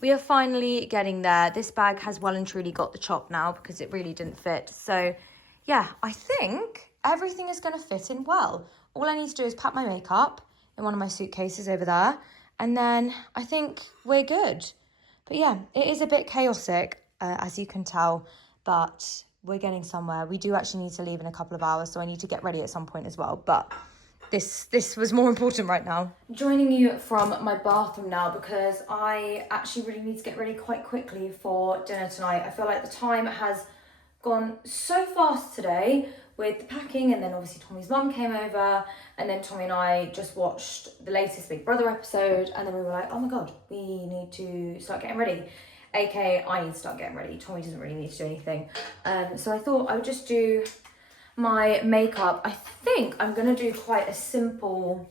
we are finally getting there. This bag has well and truly got the chop now because it really didn't fit. So yeah, I think everything is going to fit in well. All I need to do is pack my makeup in one of my suitcases over there. And then I think we're good. But yeah, it is a bit chaotic, as you can tell, but we're getting somewhere. We do actually need to leave in a couple of hours, so I need to get ready at some point as well. But this was more important right now. Joining you from my bathroom now because I actually really need to get ready quite quickly for dinner tonight. I feel like the time has gone so fast today with the packing, and then obviously Tommy's mum came over, and then Tommy and I just watched the latest Big Brother episode, and then we were like, oh my god, we need to start getting ready. AKA, I need to start getting ready. Tommy doesn't really need to do anything. So I thought I would just do my makeup. I think I'm gonna do quite a simple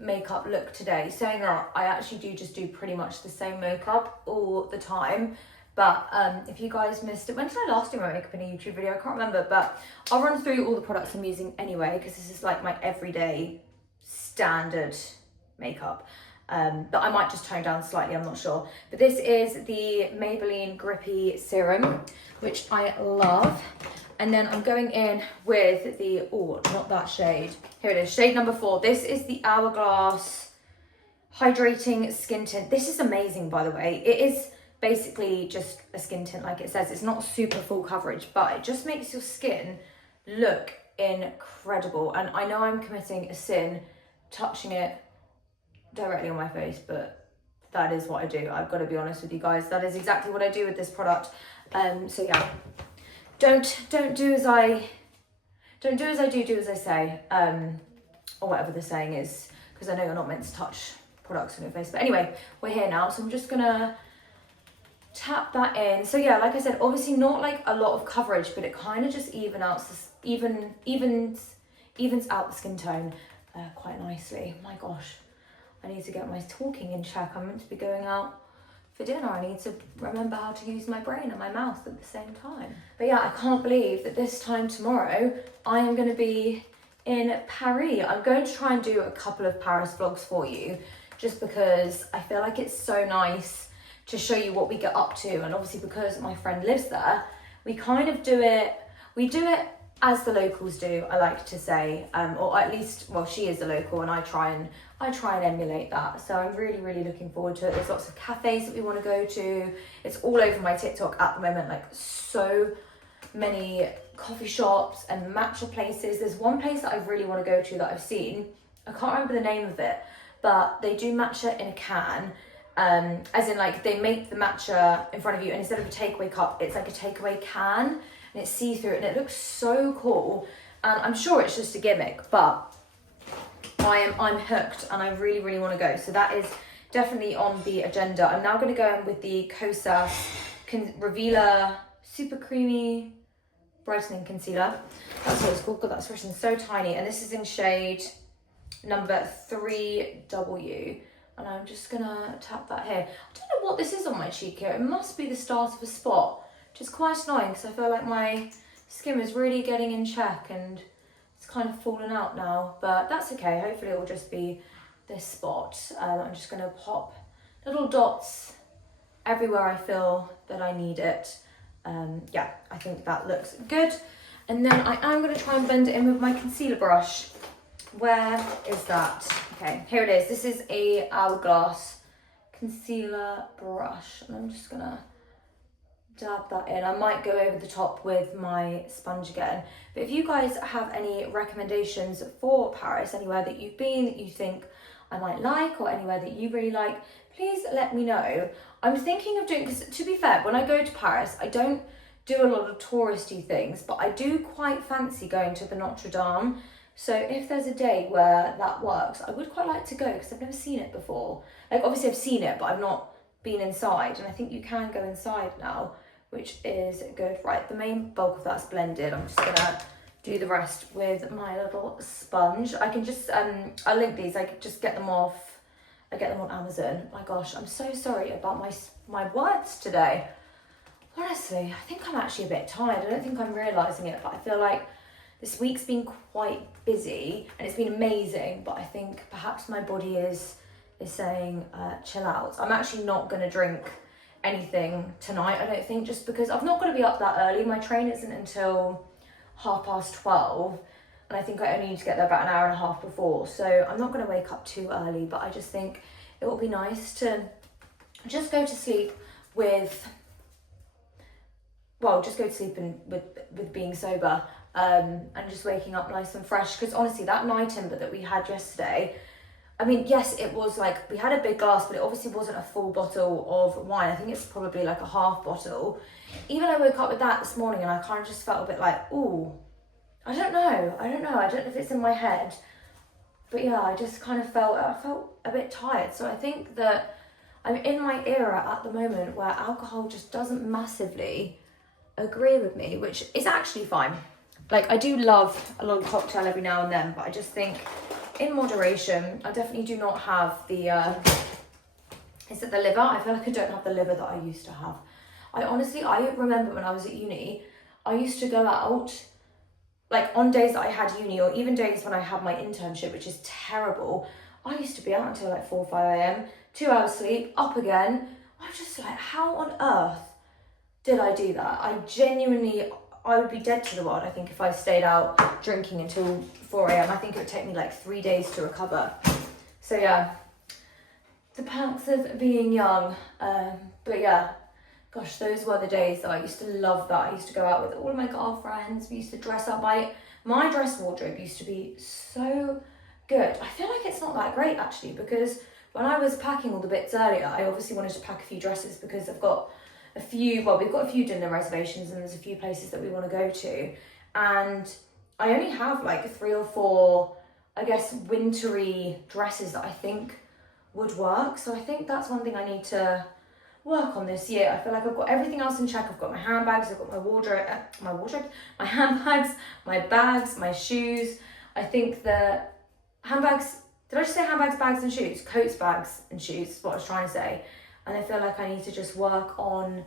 makeup look today. Saying that, I actually do just do pretty much the same makeup all the time. But if you guys missed it, when did I last do my makeup in a YouTube video? I can't remember, but I'll run through all the products I'm using anyway, because this is like my everyday standard makeup. But I might just tone down slightly, I'm not sure. But this is the Maybelline Grippy Serum, which I love. And then I'm going in with the, oh, not that shade. Here it is, shade number 4. This is the Hourglass Hydrating Skin Tint. This is amazing, by the way. It is basically just a skin tint, like it says. It's not super full coverage, but it just makes your skin look incredible. And I know I'm committing a sin touching it directly on my face, but that is what I do. I've got to be honest with you guys. That is exactly what I do with this product. So yeah, don't do as I do as I say, or whatever the saying is, because I know you're not meant to touch products on your face. But anyway, we're here now, so I'm just gonna tap that in. So yeah, like I said, obviously not like a lot of coverage, but it kind of just evens out the skin tone quite nicely. My gosh, I need to get my talking in check. I'm meant to be going out for dinner. I need to remember how to use my brain and my mouth at the same time. But yeah, I can't believe that this time tomorrow I am going to be in Paris. I'm going to try and do a couple of Paris vlogs for you, just because I feel like it's so nice to show you what we get up to. And obviously because my friend lives there, we kind of do it as the locals do, I like to say, or at least, well, she is a local and I try and emulate that. So I'm really, really looking forward to it. There's lots of cafes that we want to go to. It's all over my TikTok at the moment, like so many coffee shops and matcha places. There's one place that I really want to go to that I've seen. I can't remember the name of it, but they do matcha in a can. As in like they make the matcha in front of you, and instead of a takeaway cup, it's like a takeaway can, and it's see-through, and it looks so cool. And I'm sure it's just a gimmick, but I'm hooked and I really, really want to go. So that is definitely on the agenda. I'm now going to go in with the Kosas Revealer Super Creamy Brightening Concealer. That's what it's called. God, that's written so tiny. And this is in shade number 3W. And I'm just gonna tap that here. I don't know what this is on my cheek here. It must be the start of a spot, which is quite annoying because I feel like my skin is really getting in check and it's kind of fallen out now, but that's okay. Hopefully it will just be this spot. I'm just gonna pop little dots everywhere I feel that I need it. Yeah, I think that looks good. And then I am gonna try and blend it in with my concealer brush. Where is that? Okay, here it is. This is a Hourglass concealer brush, and I'm just gonna dab that in. I might go over the top with my sponge again. But if you guys have any recommendations for Paris, anywhere that you've been that you think I might like, or anywhere that you really like, please let me know. I'm thinking of doing, because to be fair, when I go to Paris, I don't do a lot of touristy things, but I do quite fancy going to the Notre Dame. So if there's a day where that works, I would quite like to go, because I've never seen it before. Like, obviously I've seen it, but I've not been inside, and I think you can go inside now, which is good. Right, the main bulk of that's blended. I'm just gonna do the rest with my little sponge. I can just, I'll link these, I can just get them off. I get them on Amazon. My gosh, I'm so sorry about my words today. Honestly, I think I'm actually a bit tired. I don't think I'm realising it, but I feel like this week's been quite busy and it's been amazing, but I think perhaps my body is saying chill out. I'm actually not going to drink anything tonight, I don't think, just because I've not got to be up that early. My train isn't until 12:30, and I think I only need to get there about an hour and a half before, so I'm not going to wake up too early, but I just think it will be nice to just go to sleep with, well, just go to sleep and with being sober, and just waking up nice and fresh, because honestly, that night timber that we had yesterday, I mean, yes, it was like, we had a big glass, but it obviously wasn't a full bottle of wine. I think it's probably like a half bottle. Even I woke up with that this morning and I kind of just felt a bit like, ooh, I don't know if it's in my head. But yeah, I just kind of I felt a bit tired. So I think that I'm in my era at the moment where alcohol just doesn't massively agree with me, which is actually fine. Like, I do love a little cocktail every now and then, but I just think in moderation. I definitely do not have the, is it the liver? I feel like I don't have the liver that I used to have. I remember when I was at uni, I used to go out, like on days that I had uni, or even days when I had my internship, which is terrible. I used to be out until like 4 or 5 a.m, 2 hours sleep, up again. I'm just like, how on earth did I do that? I would be dead to the world, I think, if I stayed out drinking until 4 a.m. I think it would take me like 3 days to recover. So yeah, the perks of being young. But yeah, gosh, those were the days that I used to love that. I used to go out with all of my girlfriends. We used to dress up. My dress wardrobe used to be so good. I feel like it's not that great actually, because when I was packing all the bits earlier, I obviously wanted to pack a few dresses because I've got we've got a few dinner reservations and there's a few places that we want to go to, and I only have like 3 or 4, I guess, wintry dresses that I think would work. So I think that's one thing I need to work on this year. I feel like I've got everything else in check. I've got my handbags, I've got my handbags, my bags, my shoes. I think the handbags, did I just say handbags, bags and shoes? Coats, bags and shoes is what I was trying to say. And I feel like I need to just work on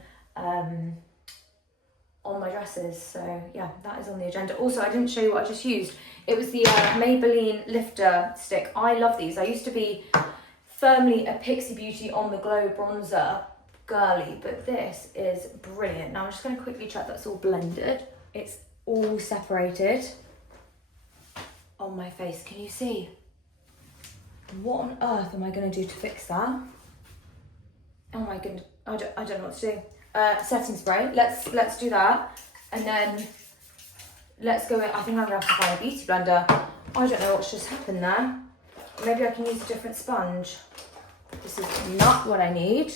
my dresses. So yeah, that is on the agenda. Also, I didn't show you what I just used. It was the Maybelline lifter stick. I love these. I used to be firmly a Pixie Beauty on the Glow bronzer girly, but this is brilliant. Now I'm just going to quickly check that's all blended. It's all separated on my face. Can you see? What on earth am I going to do to fix that? Oh my goodness, I don't know what to do. Setting spray, let's do that. And then let's go in. I think I'm gonna have to find a beauty blender. I don't know what's just happened there. Maybe I can use a different sponge. This is not what I need.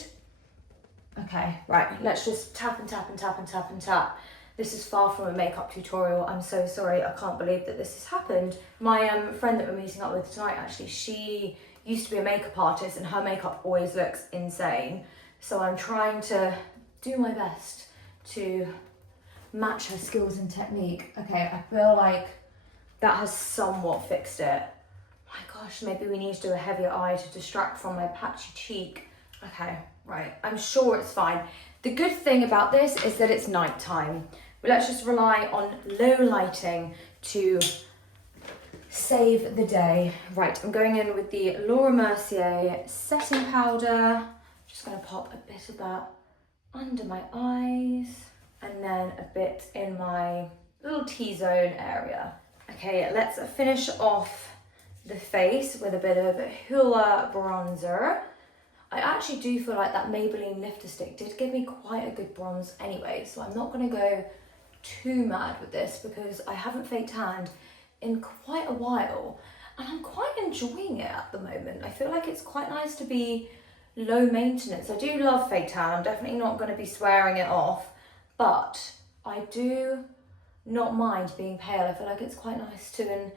Okay, right, let's just tap and tap and tap and tap and tap. This is far from a makeup tutorial. I'm so sorry, I can't believe that this has happened. My friend that we're meeting up with tonight, actually, she used to be a makeup artist and her makeup always looks insane. So I'm trying to do my best to match her skills and technique. Okay, I feel like that has somewhat fixed it. My gosh, maybe we need to do a heavier eye to distract from my patchy cheek. Okay, right, I'm sure it's fine. The good thing about this is that it's nighttime. But let's just rely on low lighting to save the day. Right, I'm going in with the Laura Mercier setting powder. Just gonna pop a bit of that under my eyes and then a bit in my little T-zone area. Okay, let's finish off the face with a bit of Hoola bronzer. I actually do feel like that Maybelline lifter stick did give me quite a good bronze anyway, so I'm not going to go too mad with this because I haven't fake tanned in quite a while and I'm quite enjoying it at the moment. I feel like it's quite nice to be low maintenance. I do love fake tan, I'm definitely not going to be swearing it off, but I do not mind being pale. I feel like it's quite nice to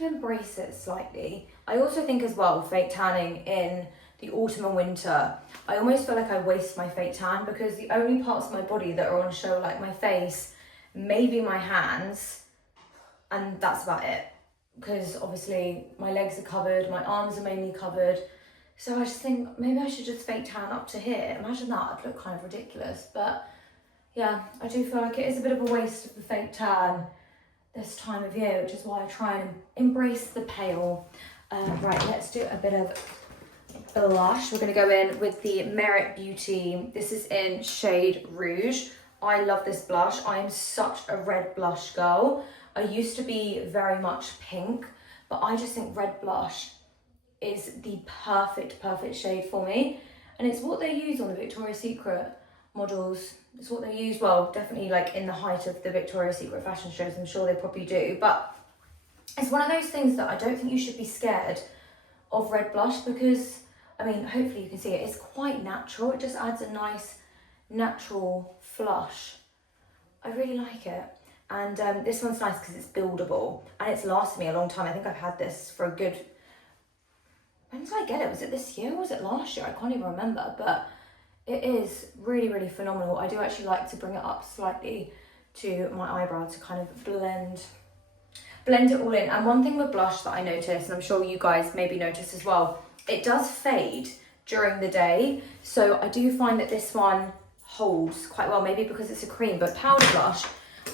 embrace it slightly. I also think as well, fake tanning in the autumn and winter, I almost feel like I waste my fake tan because the only parts of my body that are on show, like my face, maybe my hands, and that's about it. Because obviously my legs are covered, my arms are mainly covered. So I just think maybe I should just fake tan up to here. Imagine that, I'd look kind of ridiculous. But yeah, I do feel like it is a bit of a waste of the fake tan this time of year, which is why I try and embrace the pale. Right, let's do a bit of blush. We're going to go in with the Merit Beauty. This is in shade Rouge. I love this blush. I am such a red blush girl. I used to be very much pink, but I just think red blush is the perfect shade for me. And it's what they use on the Victoria's Secret models. It's what they use, well, definitely like in the height of the Victoria's Secret fashion shows, I'm sure they probably do. But it's one of those things that I don't think you should be scared of red blush because, I mean, hopefully you can see it. It's quite natural. It just adds a nice natural flush. I really like it. And this one's nice because it's buildable and it's lasted me a long time. I think I've had this for a good, when did I get it? Was it this year or was it last year? I can't even remember, but it is really phenomenal. I do actually like to bring it up slightly to my eyebrow to kind of blend it all in. And one thing with blush that I noticed, and I'm sure you guys maybe notice as well, it does fade during the day. So I do find that this one holds quite well, maybe because it's a cream, but powder blush,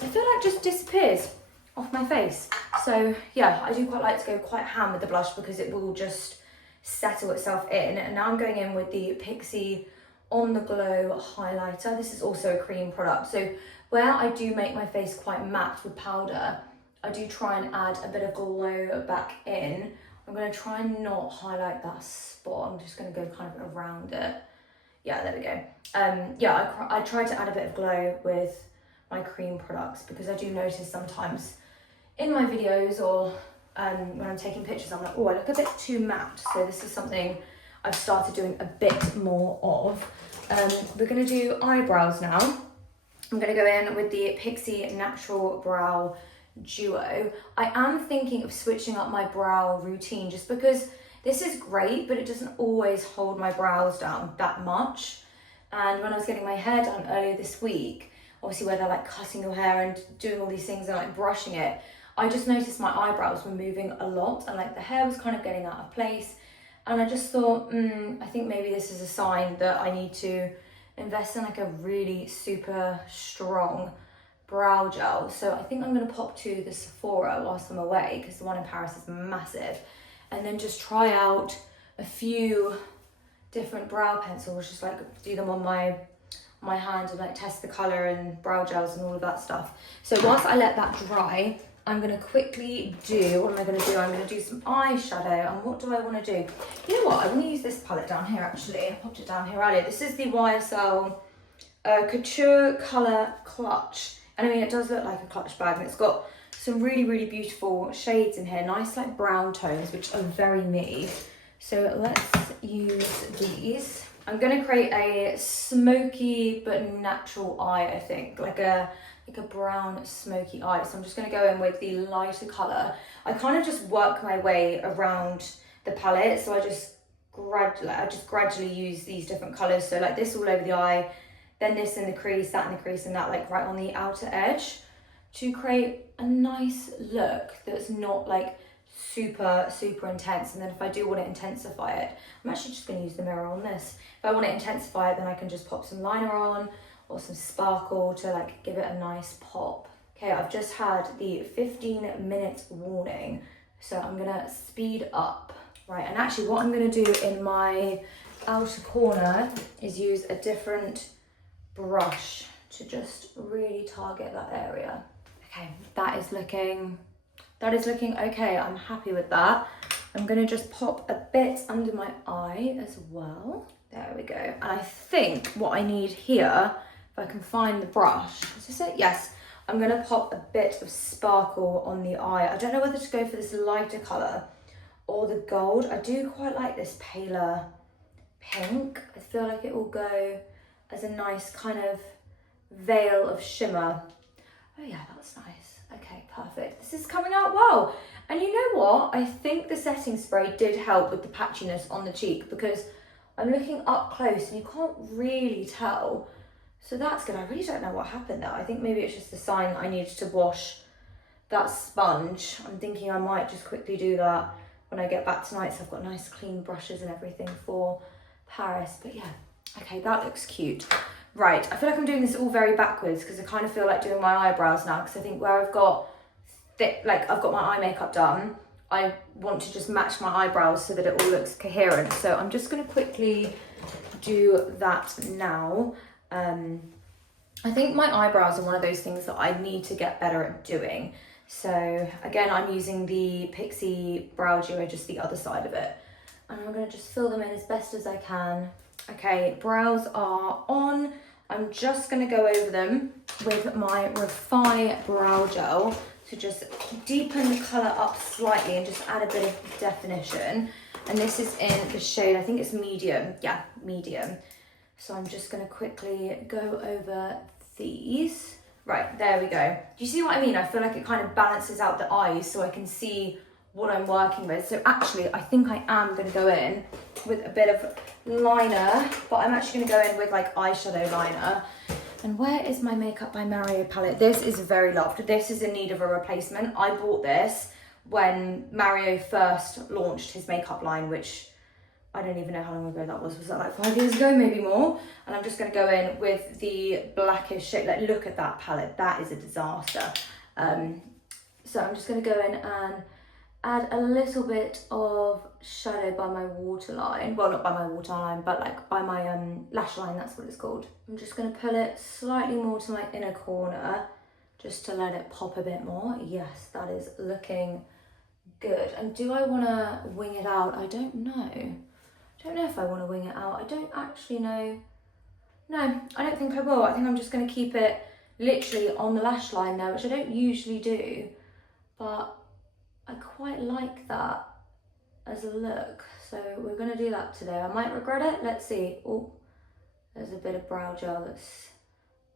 I feel like just disappears off my face. So yeah, I do quite like to go quite ham with the blush because it will just settle itself in. And now I'm going in with the Pixie On The Glow highlighter. This is also a cream product. So where I do make my face quite matte with powder, I do try and add a bit of glow back in. I'm going to try and not highlight that spot. I'm just going to go kind of around it. Yeah, there we go. Yeah, I try to add a bit of glow with my cream products because I do notice sometimes in my videos or when I'm taking pictures, I'm like, oh, I look a bit too matte. So this is something I've started doing a bit more of. We're going to do eyebrows now. I'm going to go in with the Pixie Natural Brow Duo. I am thinking of switching up my brow routine just because this is great, but it doesn't always hold my brows down that much. And when I was getting my hair done earlier this week, obviously where they're like cutting your hair and doing all these things and like brushing it, I just noticed my eyebrows were moving a lot and like the hair was kind of getting out of place. And I just thought, I think maybe this is a sign that I need to invest in like a really super strong brow gel. So I think I'm going to pop to the Sephora whilst I'm away because the one in Paris is massive, and then just try out a few different brow pencils, just like do them on my hand and like test the colour and brow gels and all of that stuff. So whilst I let that dry, I'm going to quickly do, what am I going to do? I'm going to do some eyeshadow. And what do I want to do? You know what? I want to use this palette down here actually. I popped it down here earlier. This is the YSL Couture Colour Clutch. And I mean, it does look like a clutch bag and it's got some really beautiful shades in here. Nice like brown tones, which are very me. So let's use these. I'm going to create a smoky but natural eye, I think. Like a brown smoky eye. So I'm just going to go in with the lighter colour. I kind of just work my way around the palette. So I just gradually use these different colours. So like this all over the eye, then this in the crease, that in the crease, and that like right on the outer edge to create a nice look that's not like super intense. And then if I do want to intensify it, I'm actually just going to use the mirror on this. If I want to intensify it, then I can just pop some liner on or some sparkle to like give it a nice pop. Okay, I've just had the 15-minute warning, so I'm gonna speed up. Right, and actually what I'm gonna do in my outer corner is use a different brush to just really target that area. Okay, that is looking okay. I'm happy with that. I'm gonna just pop a bit under my eye as well. There we go. And I think what I need here, if I can find the brush, is this it? Yes. I'm gonna pop a bit of sparkle on the eye. I don't know whether to go for this lighter color or the gold. I do quite like this paler pink. I feel like it will go as a nice kind of veil of shimmer. Oh yeah, that's nice. Okay, perfect. This is coming out well. And you know what? I think the setting spray did help with the patchiness on the cheek, because I'm looking up close and you can't really tell. So that's good. I really don't know what happened there. I think maybe it's just a sign that I needed to wash that sponge. I'm thinking I might just quickly do that when I get back tonight, so I've got nice clean brushes and everything for Paris. But yeah, okay, that looks cute. Right, I feel like I'm doing this all very backwards because I kind of feel like doing my eyebrows now, because I think where I've got thick, like I've got my eye makeup done, I want to just match my eyebrows so that it all looks coherent. So I'm just going to quickly do that now. I think my eyebrows are one of those things that I need to get better at doing. So again, I'm using the Pixie Brow Duo, just the other side of it. And I'm going to just fill them in as best as I can. Okay, brows are on. I'm just going to go over them with my Rosae brow gel to just deepen the colour up slightly and just add a bit of definition. And this is in the shade, I think it's medium. Yeah, medium. So I'm just going to quickly go over these. Right, there we go. Do you see what I mean? I feel like it kind of balances out the eyes so I can see what I'm working with. So actually, I think I am going to go in with a bit of liner, but I'm actually going to go in with like eyeshadow liner. And where is my Makeup by Mario palette? This is very loved. This is in need of a replacement. I bought this when Mario first launched his makeup line, which I don't even know how long ago that was. Was that like 5 years ago, maybe more? And I'm just going to go in with the blackish shade. Like, look at that palette. That is a disaster. So I'm just going to go in and add a little bit of shadow by my waterline. Well, not by my waterline, but like by my lash line. That's what it's called. I'm just going to pull it slightly more to my inner corner just to let it pop a bit more. Yes, that is looking good. And do I want to wing it out? I don't know. I don't know if I want to wing it out. I don't actually know. No, I don't think I will. I think I'm just going to keep it literally on the lash line there, which I don't usually do, but I quite like that as a look. So we're going to do that today. I might regret it. Let's see. Oh, there's a bit of brow gel that's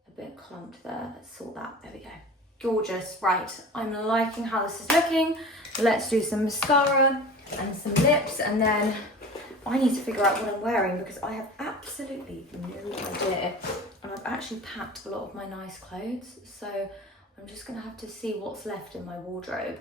a bit clumped there. Let's sort that. There we go. Gorgeous. Right, I'm liking how this is looking. Let's do some mascara and some lips, and then I need to figure out what I'm wearing because I have absolutely no idea. And I've actually packed a lot of my nice clothes. So I'm just going to have to see what's left in my wardrobe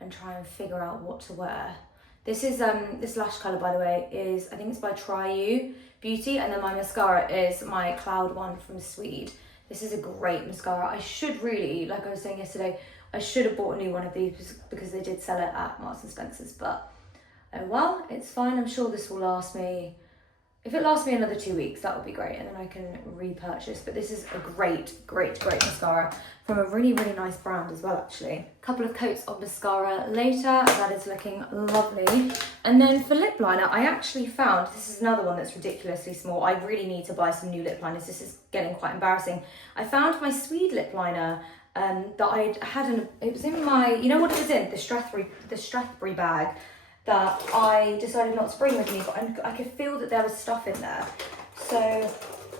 and try and figure out what to wear. This is, this lash colour, by the way, is, I think it's by Try You Beauty. And then my mascara is my Cloud one from Swede. This is a great mascara. I should really, like I was saying yesterday, I should have bought a new one of these because they did sell it at Marks and Spencer's, but oh well, it's fine. I'm sure this will last me, if it lasts me another 2 weeks, that would be great, and then I can repurchase. But this is a great mascara from a really nice brand as well, actually. A couple of coats of mascara later, that is looking lovely. And then for lip liner, I actually found, this is another one that's ridiculously small. I really need to buy some new lip liners. This is getting quite embarrassing. I found my Swede lip liner that I'd had it was in my, you know what it was in? The Strathbury bag that I decided not to bring with me, but I could feel that there was stuff in there. So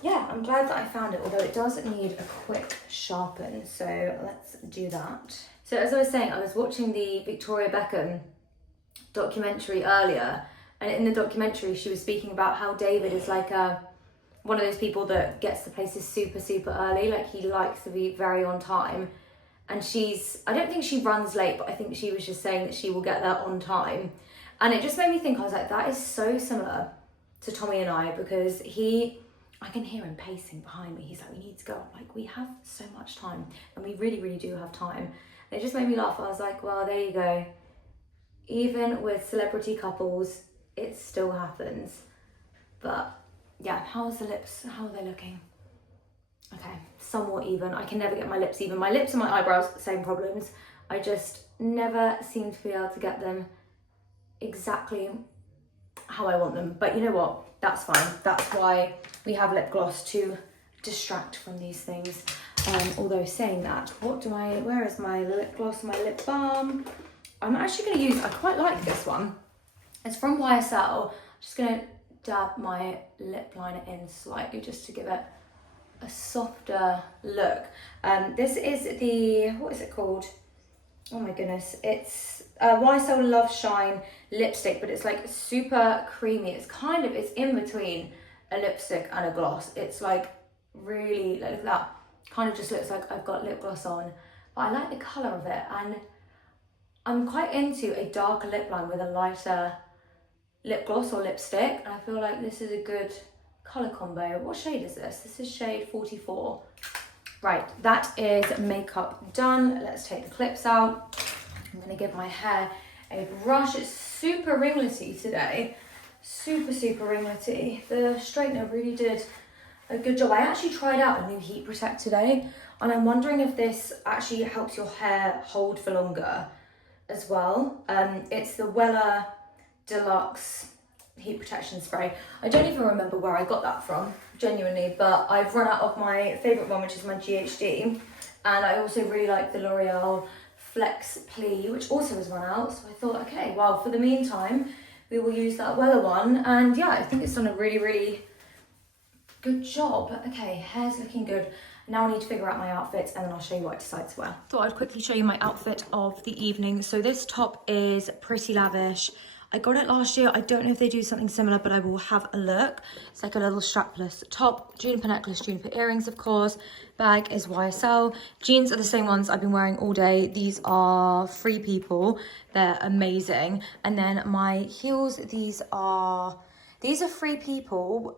yeah, I'm glad that I found it, although it does need a quick sharpen. So let's do that. So as I was saying, I was watching the Victoria Beckham documentary earlier, and in the documentary she was speaking about how David is like one of those people that gets to places super early. Like, he likes to be very on time. And I don't think she runs late, but I think she was just saying that she will get there on time. And it just made me think, I was like, that is so similar to Tommy and I, because I can hear him pacing behind me. He's like, we need to go. I'm like, we have so much time, and we really do have time. And it just made me laugh. I was like, well, there you go. Even with celebrity couples, it still happens. But yeah, how's the lips? How are they looking? Okay, somewhat even. I can never get my lips even. My lips and my eyebrows, same problems. I just never seem to be able to get them exactly how I want them. But you know what? That's fine. That's why we have lip gloss, to distract from these things. Although saying that, where is my lip gloss, my lip balm? I'm actually going to use, I quite like this one. It's from YSL. I'm just going to dab my lip liner in slightly just to give it a softer look. This is the, what is it called? Oh my goodness, it's YSL Love Shine lipstick, but it's like super creamy. It's in between a lipstick and a gloss. It's like really, like that, kind of just looks like I've got lip gloss on, but I like the colour of it, and I'm quite into a darker lip line with a lighter lip gloss or lipstick, and I feel like this is a good colour combo. What shade is this? This is shade 44. Right, that is makeup done. Let's take the clips out. I'm gonna give my hair a brush. It's super ringlety today. Super ringlety. The straightener really did a good job. I actually tried out a new heat protect today, and I'm wondering if this actually helps your hair hold for longer as well. It's the Weller Deluxe heat protection spray. I don't even remember where I got that from, genuinely, but I've run out of my favourite one, which is my GHD, and I also really like the L'Oreal Flex Pli, which also has run out, so I thought, okay, well, for the meantime, we will use that Weller one, and yeah, I think it's done a really good job. Okay, hair's looking good. Now I need to figure out my outfits, and then I'll show you what I decide to wear. Thought I'd quickly show you my outfit of the evening. So this top is pretty lavish. I got it last year. I don't know if they do something similar, but I will have a look. It's like a little strapless top, juniper necklace, juniper earrings, of course. Bag is YSL. Jeans are the same ones I've been wearing all day. These are Free People. They're amazing. And then my heels, these are Free People.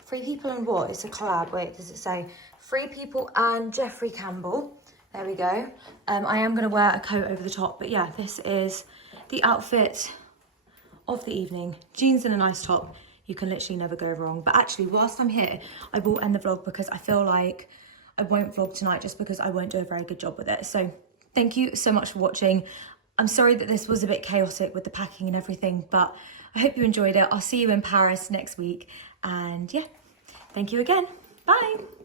Free People and what? It's a collab. Wait, does it say? Free People and Jeffrey Campbell. There we go. I am going to wear a coat over the top, but yeah, this is the outfit of the evening. Jeans and a nice top. You can literally never go wrong. But actually, whilst I'm here, I will end the vlog because I feel like I won't vlog tonight just because I won't do a very good job with it. So thank you so much for watching. I'm sorry that this was a bit chaotic with the packing and everything, but I hope you enjoyed it. I'll see you in Paris next week. And yeah, thank you again. Bye.